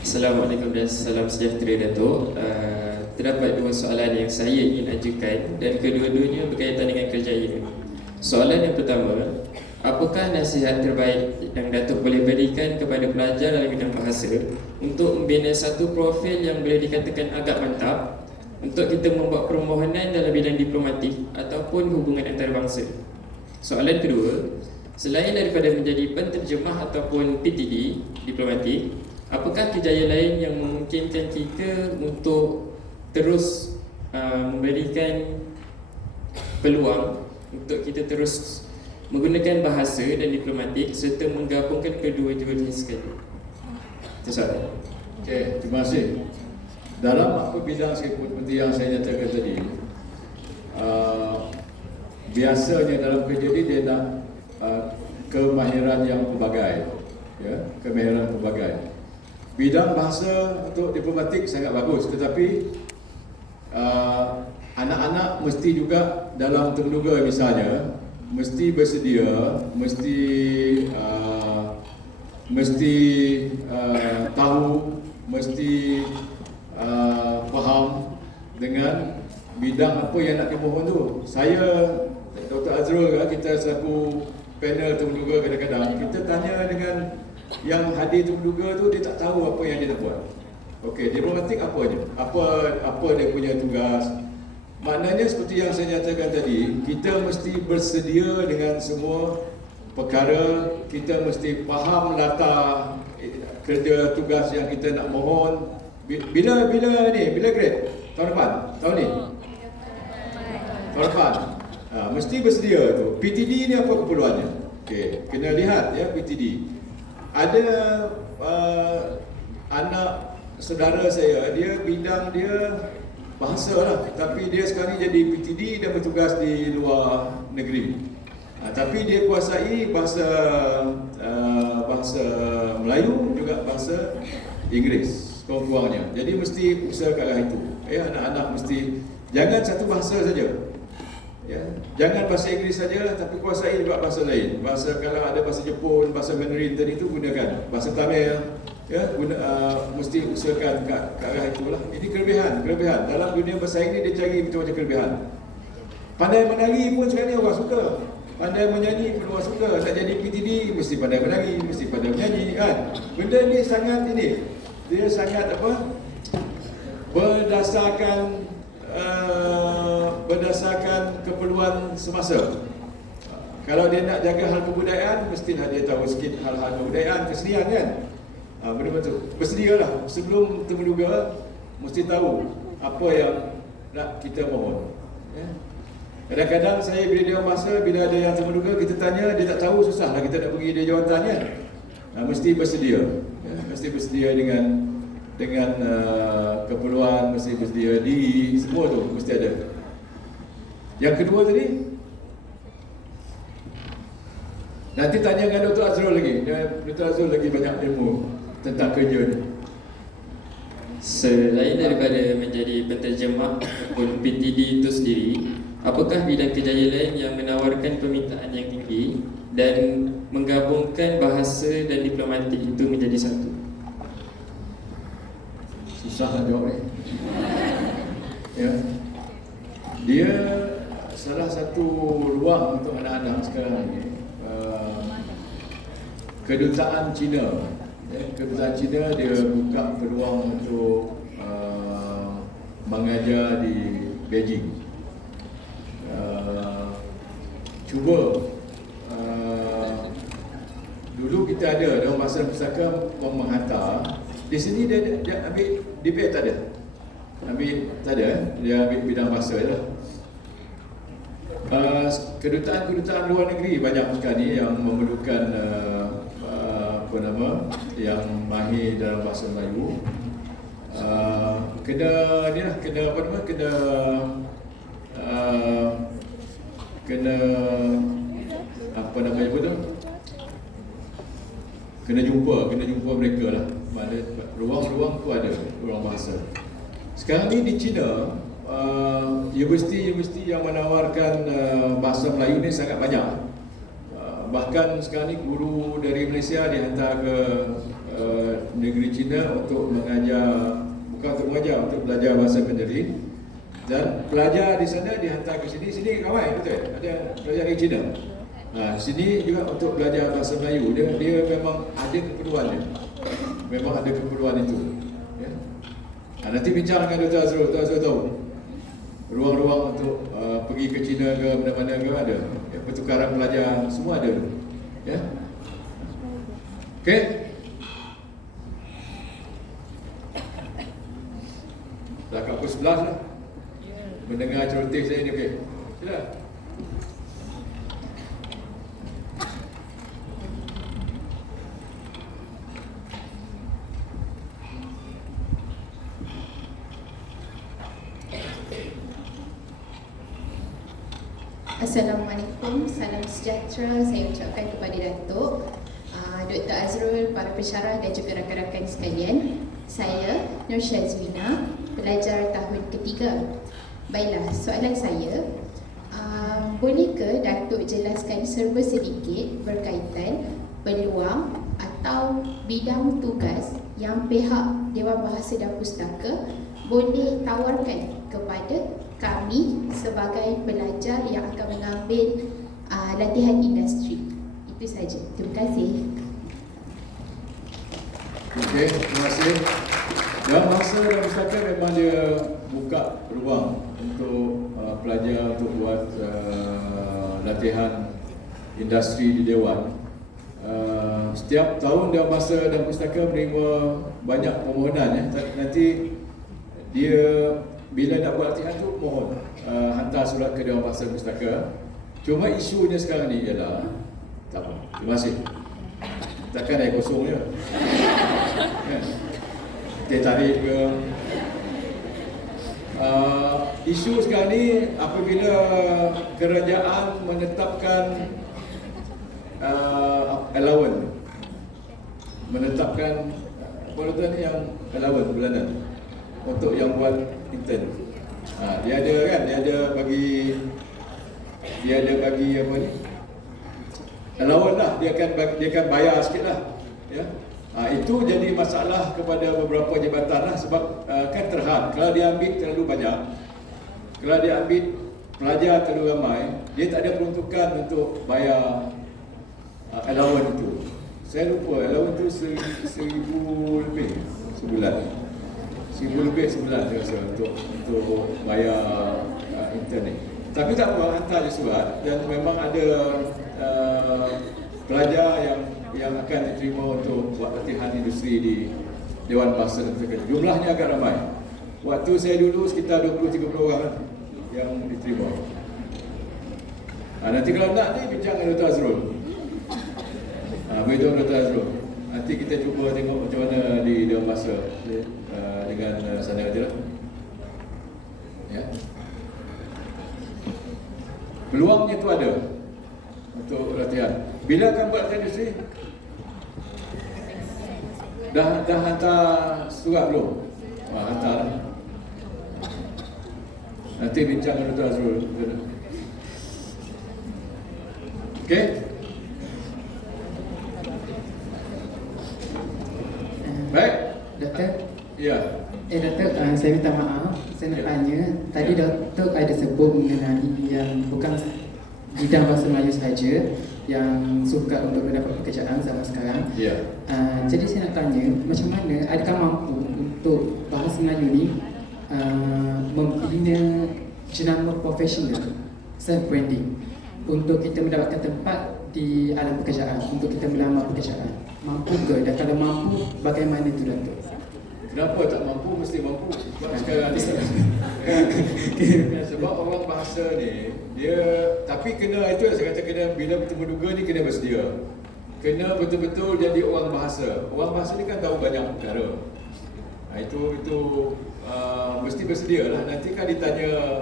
Assalamualaikum dan salam sejahtera Datuk. Terdapat dua soalan yang saya ingin ajukan dan kedua-duanya berkaitan dengan kerjaya. Soalan yang pertama, apakah nasihat terbaik yang Datuk boleh berikan kepada pelajar dalam bidang bahasa untuk membina satu profil yang boleh dikatakan agak mantap untuk kita membuat permohonan dalam bidang diplomatik ataupun hubungan antarabangsa? Soalan kedua, selain daripada menjadi penterjemah ataupun PTD diplomatik, apakah kerjaya lain yang memungkinkan kita untuk terus memberikan peluang untuk kita terus menggunakan bahasa dan diplomatik serta menggabungkan kedua-duanya sekali? Itu soalan. Okey, terima kasih. Dalam apa bidang seperti yang saya nyatakan tadi, biasanya dalam kerja ni dia nak kemahiran yang pelbagai, ya, kemahiran pelbagai. Bidang bahasa untuk diplomatik sangat bagus, tetapi anak-anak mesti juga dalam terduga misalnya mesti bersedia, mesti tahu, mesti faham dengan bidang apa yang nak dimohon tu. Saya, Dr. Azrul, kita selaku panel terduga, kadang-kadang kita tanya dengan yang hadir terduga tu, dia tak tahu apa yang dia nak buat. Okey, diplomatik apa je? Apa dia punya tugas? Maknanya seperti yang saya nyatakan tadi, kita mesti bersedia dengan semua perkara, kita mesti faham latar kerja tugas yang kita nak mohon. Bila grade? Tahun depan? Tahun ni? Tahun depan. Mesti bersedia tu. PTD ni apa keperluannya? Okey, kena lihat ya PTD. Ada anak saudara saya, dia bidang dia bahasa lah, tapi dia sekarang ni jadi PTD dan bertugas di luar negeri. Tapi dia kuasai bahasa bahasa Melayu juga bahasa Inggeris kurang-kurangnya. Jadi mesti usaha ke arah itu. Anak-anak mesti jangan satu bahasa saja. Ya, jangan bahasa Inggeris saja, tapi kuasai juga bahasa lain. Bahasa, kalau ada bahasa Jepun, bahasa Mandarin tadi itu gunakan. Bahasa Tamil, ya, mesti usahakan ke arah itulah. Ini kelebihan dalam dunia bersaing ni, dia cari macam-macam kelebihan. Pandai menari pun sekarang ni orang suka. Pandai menyanyi pun orang suka. Tak jadi PTD mesti pandai menari, mesti pandai menyanyi, kan? Benda ni sangat ini. Dia sangat apa? Berdasarkan keperluan semasa. Kalau dia nak jaga hal kebudayaan, mestilah dia tahu sikit hal-hal kebudayaan, kesenian, kan? Benda tu. Bersedialah sebelum temenduga, mesti tahu apa yang nak kita mohon. Ya? Kadang-kadang saya bila dia masa, bila ada yang temenduga, kita tanya, dia tak tahu, susahlah kita nak bagi dia jawatan, kan? Mesti bersedia. Ya? Mesti bersedia dengan keperluan, mesti bersedia diri, semua tu mesti ada. Yang kedua tadi, nanti tanya dengan Dr. Azrul lagi. Dr. Azrul lagi banyak ilmu tentang kerja ni. Selain daripada menjadi penterjemah ataupun PTD itu sendiri, apakah bidang kerjaya lain yang menawarkan permintaan yang tinggi dan menggabungkan bahasa dan diplomatik itu menjadi satu? Susah nak jawab ni. Ya. Dia salah satu ruang untuk anak-anak sekarang ni. Kedutaan Cina. Ya, Kedutaan Cina dia buka peluang untuk mengajar di Beijing. Cuba dulu kita ada dalam masa pustaka menghantar. Di sini dia ambil DPA tak ada. Dia ambil bidang bahasa je lah. Kedutaan luar negeri banyak sekali yang memerlukan yang mahir dalam bahasa Melayu. Kena jumpa mereka lah. Ruang-ruang tu ada, ruang bahasa. Sekarang ni di China, universiti yang menawarkan bahasa Melayu ni sangat banyak. Bahkan sekarang ni guru dari Malaysia dihantar ke negeri China untuk mengajar, bukan untuk mengajar, untuk belajar bahasa Mandarin. Dan pelajar di sana dihantar ke sini ramai, betul? Ada pelajar dari China. Sini juga untuk belajar bahasa Melayu. Dia memang ada keperluannya. Memang ada keperluan itu. Ya? Nanti bincang dengan Dr. Azrul. Dr. Azrul tahu ruang-ruang untuk pergi ke China ke mana-mana ke ada. Ya, pertukaran pelajar semua ada. Ya. Okey. Dah kat pukul 11 lah. Mendengar celoteh saya ni, okey. Sila. Assalamualaikum, salam sejahtera saya ucapkan kepada Datuk, Dr. Azrul, para pensyarah dan juga rakan-rakan sekalian. Saya Nur Syazwina, pelajar tahun ketiga. Baiklah, soalan saya, boleh ke Datuk jelaskan serba sedikit berkaitan peluang atau bidang tugas yang pihak Dewan Bahasa dan Pustaka boleh tawarkan kepada kami sebagai pelajar yang akan mengambil latihan industri? Itu saja. Terima kasih. Okey, terima kasih. Dalam Bahasa dan Pustaka memang dia buka ruang untuk pelajar untuk buat latihan industri di Dewan. Setiap tahun Dewan Bahasa dan Pustaka menerima banyak permohonan. Nanti dia bila nak buat latihan tu mohon hantar surat ke Dewan Bahasa dan Pustaka. Cuma isunya sekarang ni ialah tak apa. Terima kasih. Takkan air kosong je. Kan? Teh tarik ke. Isu sekarang ni apabila kerajaan menetapkan allowance, menetapkan yang allowance bulanan untuk yang buat intern. Dia ada kan, dia ada bagi apa ni, allowance lah, dia akan bayar sikit lah, ya. Itu jadi masalah kepada beberapa jabatan lah, sebab kan terhad. Kalau dia ambil terlalu banyak, kalau dia ambil pelajar terlalu ramai, dia tak ada peruntukan untuk bayar allowance itu. Saya lupa, allowance itu 1,000 lebih sebulan. 1,000 lebih sebulan saya rasa untuk bayar intern ni. Tapi tak apa, hantar je surat, dan memang ada pelajar yang akan diterima untuk buat latihan industri di Dewan Bahasa dan Percakapan. Jumlahnya agak ramai. Waktu saya dulu sekitar 20-30 orang yang diterima. Nanti kalau nak ni bincang dengan Dr. Azrul. Beritahu Dr. Azrul. Nanti kita cuba tengok macam mana di Dewan Bahasa dengan sana je lah. Ya. Peluangnya tu ada untuk latihan. Bila akan buat latihan industri? Dah hantar surat belum? Hantar lah. Nanti bincang dengan Dr. Azrul. Okey? Baik? Doktor? Ya. Doktor, saya minta maaf. Saya nak tanya, tadi doktor ada sebut mengenai yang bukan bidang bahasa Melayu saja yang suka untuk mendapat pekerjaan zaman sekarang. Ya. Jadi saya nak tanya, macam mana, adakah mampu untuk bahasa Melayu ni membina jenama profesional, self-branding, untuk kita mendapatkan tempat di alam pekerjaan, untuk kita melamar pekerjaan? Mampu ke? Dan kalau mampu, bagaimana itu doktor? Kenapa tak mampu? Mesti mampu. Sebab sekarang ni sebab orang bahasa ni, dia, tapi kena, itu yang saya kata, kena bila bertemu duga ni kena bersedia. Kena betul-betul jadi orang bahasa. Orang bahasa ni kan tahu banyak perkara. Itu mesti bersedia lah. Nanti kan ditanya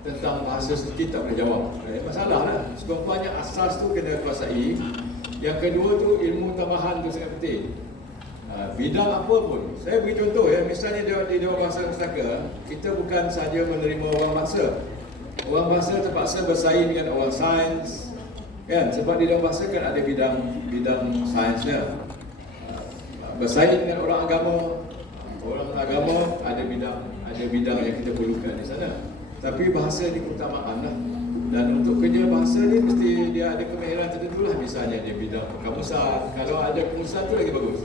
tentang bahasa sedikit tak boleh jawab. Masalah lah. Sebenarnya asas tu kena kuasai. Yang kedua tu ilmu tambahan tu sangat penting. Bidang apa pun. Saya beri contoh ya, misalnya di Dewan Bahasa Pustaka, kita bukan sahaja menerima orang bahasa. Orang bahasa terpaksa bersaing dengan orang sains, kan? Sebab di Dewan Bahasa kan ada bidang sainsnya. Bersaing dengan orang agama. Orang agama ada bidang yang kita perlukan di sana. Tapi bahasa ni keutamaan lah. Dan untuk kerja bahasa ni mesti dia ada kemahiran tertentu lah. Misalnya dia bidang kamusan. Kalau ada kamusan tu lagi bagus.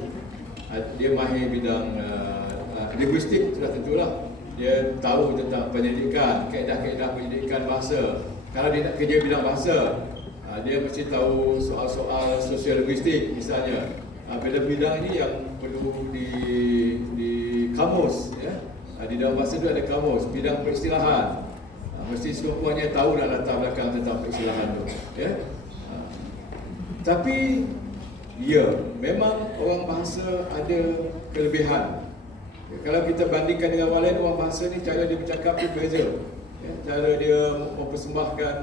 Dia mahir bidang linguistik, sudah tentulah. Dia tahu tentang penyelidikan, kaedah-kaedah penyelidikan bahasa. Kalau dia nak kerja bidang bahasa, dia mesti tahu soal-soal sosial linguistik misalnya. Bidang-bidang ini yang perlu di kamus, ya. Di dalam bahasa itu ada kamus. Bidang peristilahan, mesti semuanya tahu dah latar belakang tentang peristilahan tu, ya. Tapi ya, memang orang bahasa ada kelebihan. Ya, kalau kita bandingkan dengan orang lain, orang bahasa ni cara dia bercakap tu berbeza. Ya, cara dia mempersembahkan,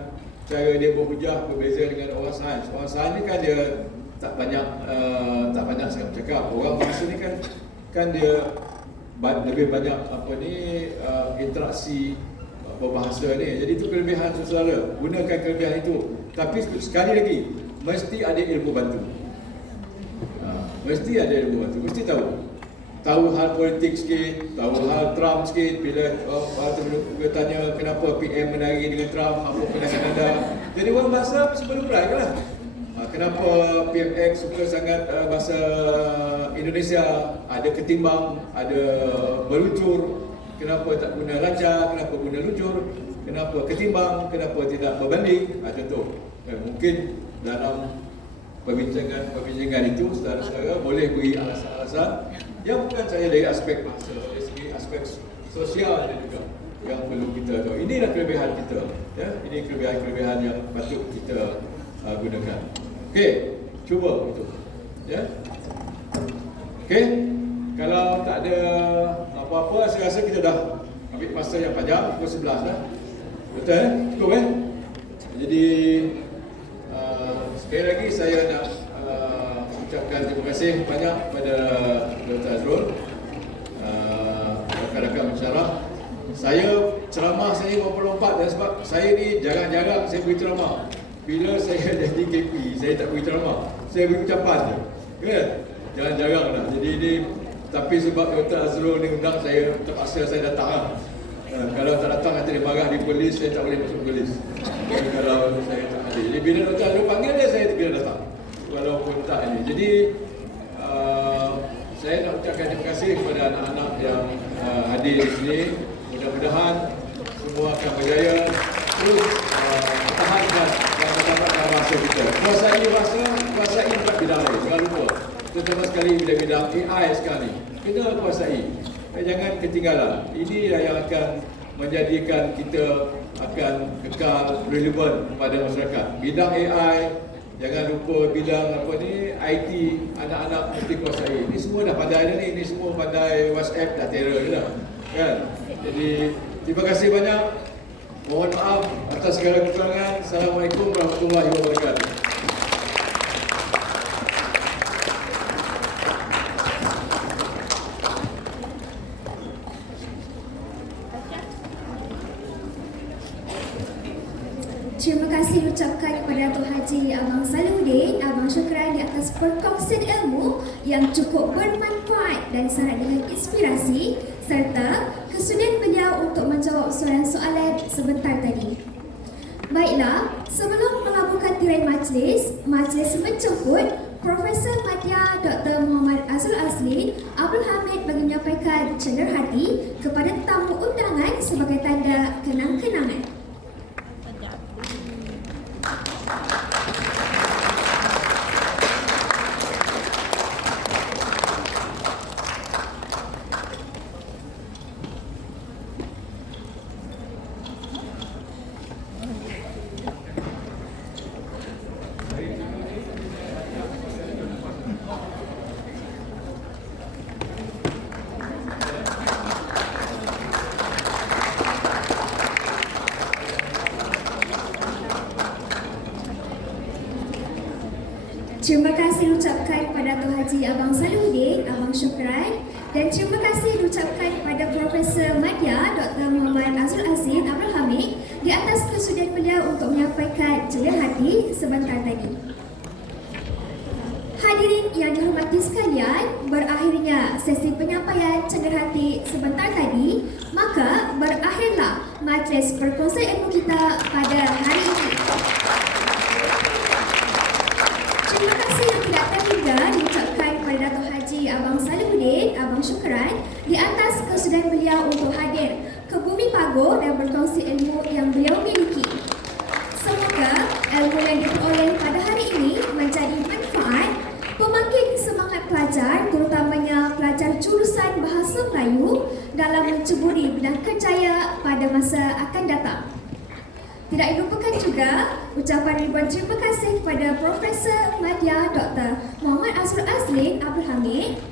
cara dia berhujah berbeza dengan orang sains. Orang sains ni kan dia tak banyak sangat bercakap. Orang bahasa ni kan dia lebih banyak interaksi berbahasa ni. Jadi itu kelebihan saudara. Gunakan kelebihan itu. Tapi sekali lagi, mesti ada ilmu bantu. Mesti ada ilmu bantu. Mesti tahu hal politik sikit, tahu hal Trump sikit. Bila kita tanya kenapa PM menari dengan Trump, apa pernah Kanada. Jadi orang bahasa mesti berperai kan lah. Kenapa PMX suka sangat bahasa Indonesia, ada ketimbang, ada berlucur. Kenapa tak guna lancar, kenapa guna lucur, kenapa ketimbang, kenapa tidak berbanding. Contoh, mungkin dalam perbincangan itu saudara-saudara boleh beri alasan-alasan yang bukan sahaja dari aspek bahasa, dari segi aspek sosial juga yang perlu kita tahu. Inilah kelebihan kita, ya. Ini kelebihan-kelebihan yang patut kita gunakan. Okey, cuba itu, ya. Okey, kalau tak ada apa-apa, saya rasa kita dah ambil masa yang panjang, pukul 11 dah. Betul, cukup Jadi sekali lagi saya banyak kepada Dr. Azrul, rakan-rakan pensyarah. Saya ceramah saya melompat dan sebab saya ni jarang-jarang saya beri ceramah. Bila saya jadi KP, saya tak beri ceramah. Saya beri ucapan je. Kan? Jarang-jarang lah. Jadi ni, tapi sebab Dr. Azrul ni undang saya, terpaksa saya datang lah. Kalau tak datang nanti dia marah di polis, saya tak boleh masuk polis. Kalau saya tak ada. Jadi bila Dr. Azrul panggil dia, saya kena datang. Walaupun tak ni. Jadi saya nak ucapkan terima kasih kepada anak-anak yang hadir di sini. Mudah-mudahan semua akan berjaya terus pertahankan dan mendapatkan bahasa kita. Kuasai bukan bidang lain, jangan lupa. Terutama sekali bidang AI sekarang ni. Kena kuasai. Jangan ketinggalan. Ini yang akan menjadikan kita akan kekal relevan kepada masyarakat. Bidang AI, jangan lupa bidang IT, anak-anak mesti kuasai. Ini semua dah pandai dah ni. Ini semua pandai WhatsApp dah terror dah. Kan? Jadi terima kasih banyak. Mohon maaf atas segala kekurangan. Assalamualaikum warahmatullahi wabarakatuh. Terima kasih ucapkan kepada Datuk Haji Abang Salihuddin, Abang Syukran di atas perkongsian ilmu yang cukup bermanfaat dan sangat dengan inspirasi serta kesudian beliau untuk menjawab soalan-soalan sebentar tadi. Baiklah, sebelum melabuhkan tirai majlis menjemput Profesor Madya Dr. Muhammad Azrul Azlin Abdul Hamid bagi menyampaikan cenderhati kepada tamu undangan sebagai tanda kenang-kenangan. Terima kasih ucapkan kepada Datuk Haji Abang Salihuddin, Abang Syukran, dan terima kasih diucapkan kepada Profesor Madya Dr. Muhammad Azrul Azlin Abdul Hamid di atas kesudian beliau untuk menyampaikan cenderhati sebentar tadi. Hadirin yang dihormati sekalian, berakhirnya sesi penyampaian cenderhati sebentar tadi, maka berakhirlah majlis perkongsian ilmu kita pada hari ini. Terima kasih yang tidak terhingga diucapkan kepada Datuk Haji Abang Salihuddin, Abang Syukran di atas kesudian beliau untuk hadir ke Bumi Pagoh dan berkongsi ilmu yang beliau miliki. Semoga ilmu yang diperoleh pada hari ini menjadi manfaat, pemakin semangat pelajar, terutamanya pelajar jurusan Bahasa Melayu dalam menceburi bidang kerjaya pada masa akan datang. Tidak dilupakan juga ucapan ribuan terima kasih kepada Profesor Madya Dr. Muhammad Azrul Azlin Abdul Hamid,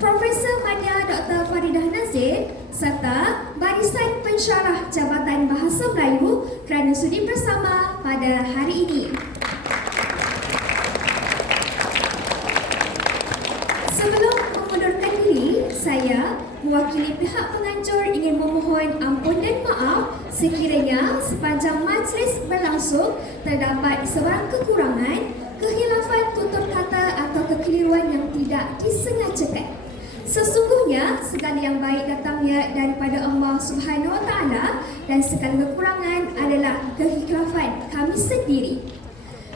Profesor Madya Dr. Faridah Nazir serta barisan pensyarah Jabatan Bahasa Melayu kerana sudi bersama pada hari ini. Sebelum mengundurkan diri, saya mewakili pihak penganjur ingin memohon ampun dan maaf sekiranya sepanjang majlis berlangsung terdapat sebarang kekurangan, kehilafan tutur kata atau kekeliruan yang tidak disengajakan. Sesungguhnya segala yang baik datangnya daripada Allah Subhanahu Wa Taala dan segala kekurangan adalah kehilafan kami sendiri.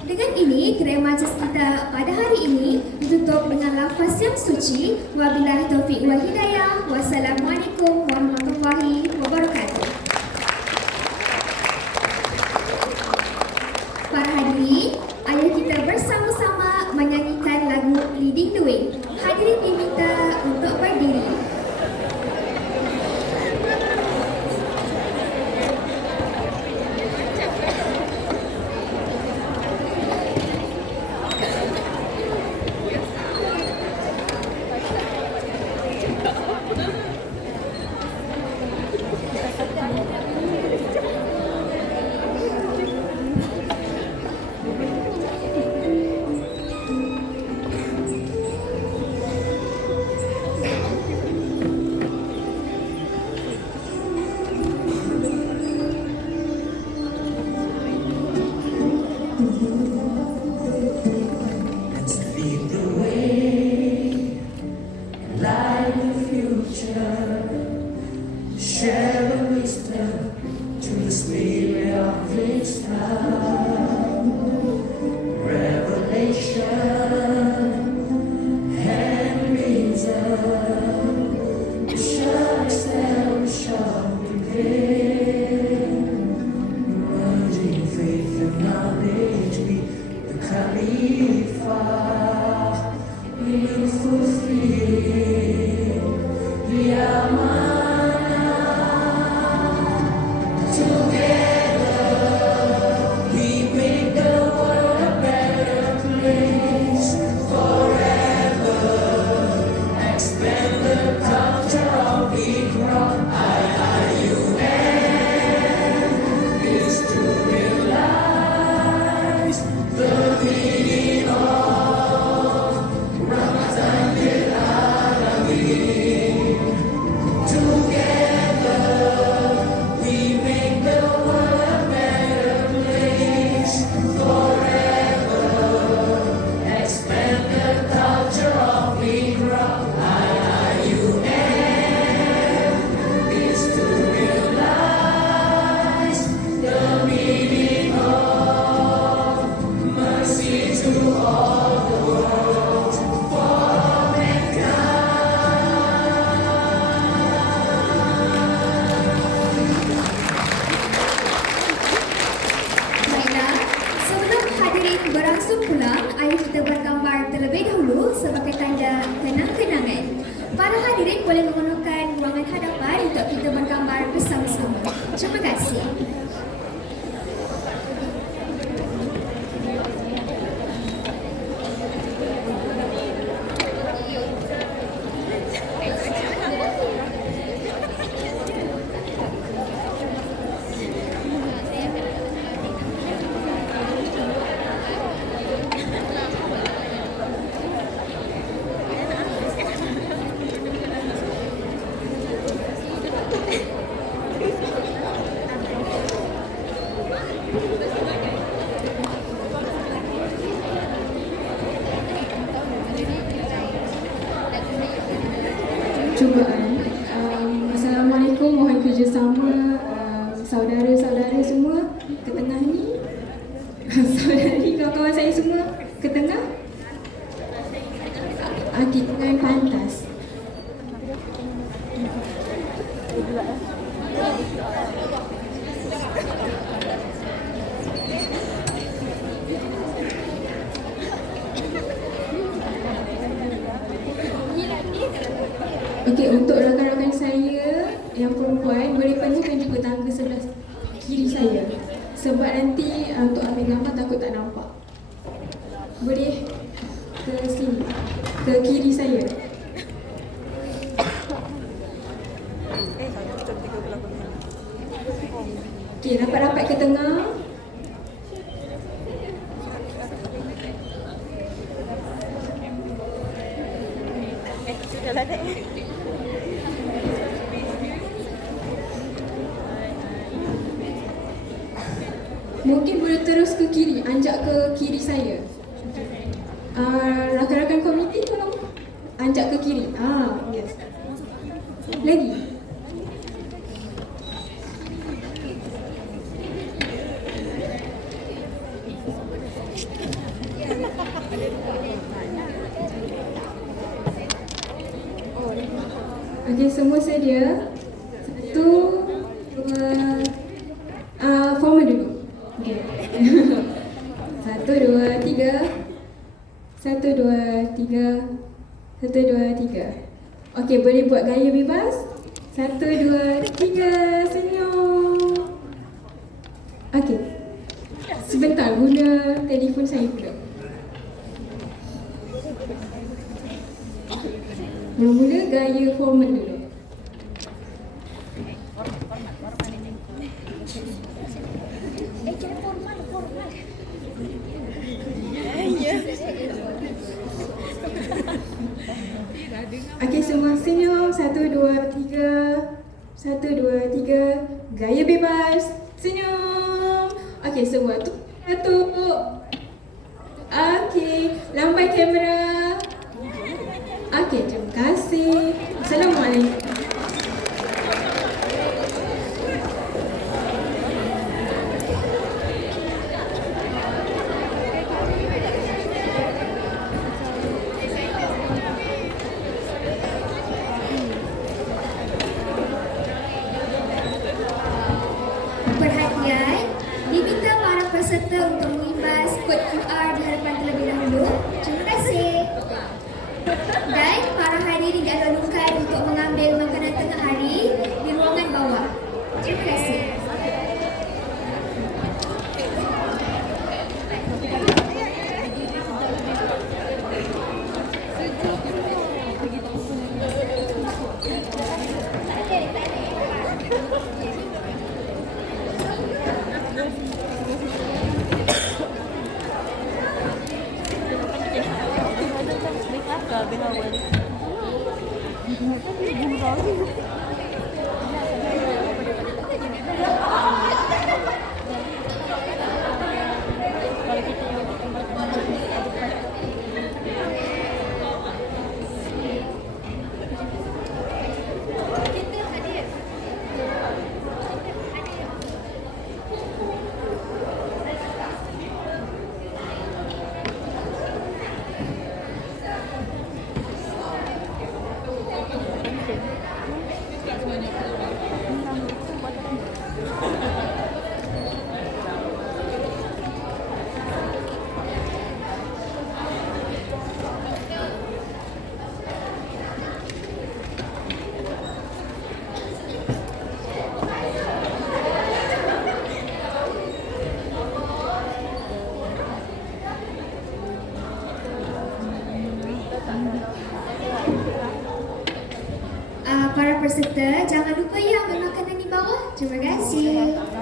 Dengan ini, tirai majlis kita pada hari ini ditutup dengan lafaz yang suci. Wabillahi taufiq wal hidayah. Wassalamualaikum warahmatullahi wabarakatuh. Para hadirin, ayo kita bersama-sama menyanyikan lagu Leading the Way. Hadirin diminta untuk berdiri. hadirin boleh menggunakan ruangan hadapan untuk kita bergambar bersama-sama. Terima kasih. Cubaan. Assalamualaikum, mohon kerjasama saudara-saudara semua ke tengah ni. Saudari, kawan-kawan saya semua ke tengah. Okey, dengan pantas. Okey, untuk rakan-rakan saya yang perempuan boleh penuhkan juga tangga sebelah kiri saya. Sebab nanti untuk ambil gambar takut tak nampak. Boleh ke sini, ke kiri saya. Okey, rapat-rapat ke tengah. Mungkin boleh terus ke kiri, anjak ke kiri saya. Rakan-rakan komuniti tolong anjak ke kiri. Yes. Lagi. Okey, semua sedia. 1, 2, formal dulu. Okey. 1, 2, 3. 1, 2, 3. 1, 2, 3. Okey, boleh buat gaya bebas. 1, 2, 3. Senyum. Okey. Sebentar, guna telefon saya pula. Yang mula gaya formal dulu. Okey, semua senyum. 1, 2, 3. 1, 2, 3. Gaya bebas. Senyum. Okey, semua tutup. Okey, lambai kamera. Okey, terima kasih. Assalamualaikum. Perhatian, diminta para peserta untuk mengimbas kod QR di hadapan terlebih dahulu. Terima kasih. Dan para hadirin dialunkan untuk mengambil makanan tengah hari di ruangan bawah. Terima kasih. para peserta, jangan lupa ya ambil makanan di bawah. Terima kasih.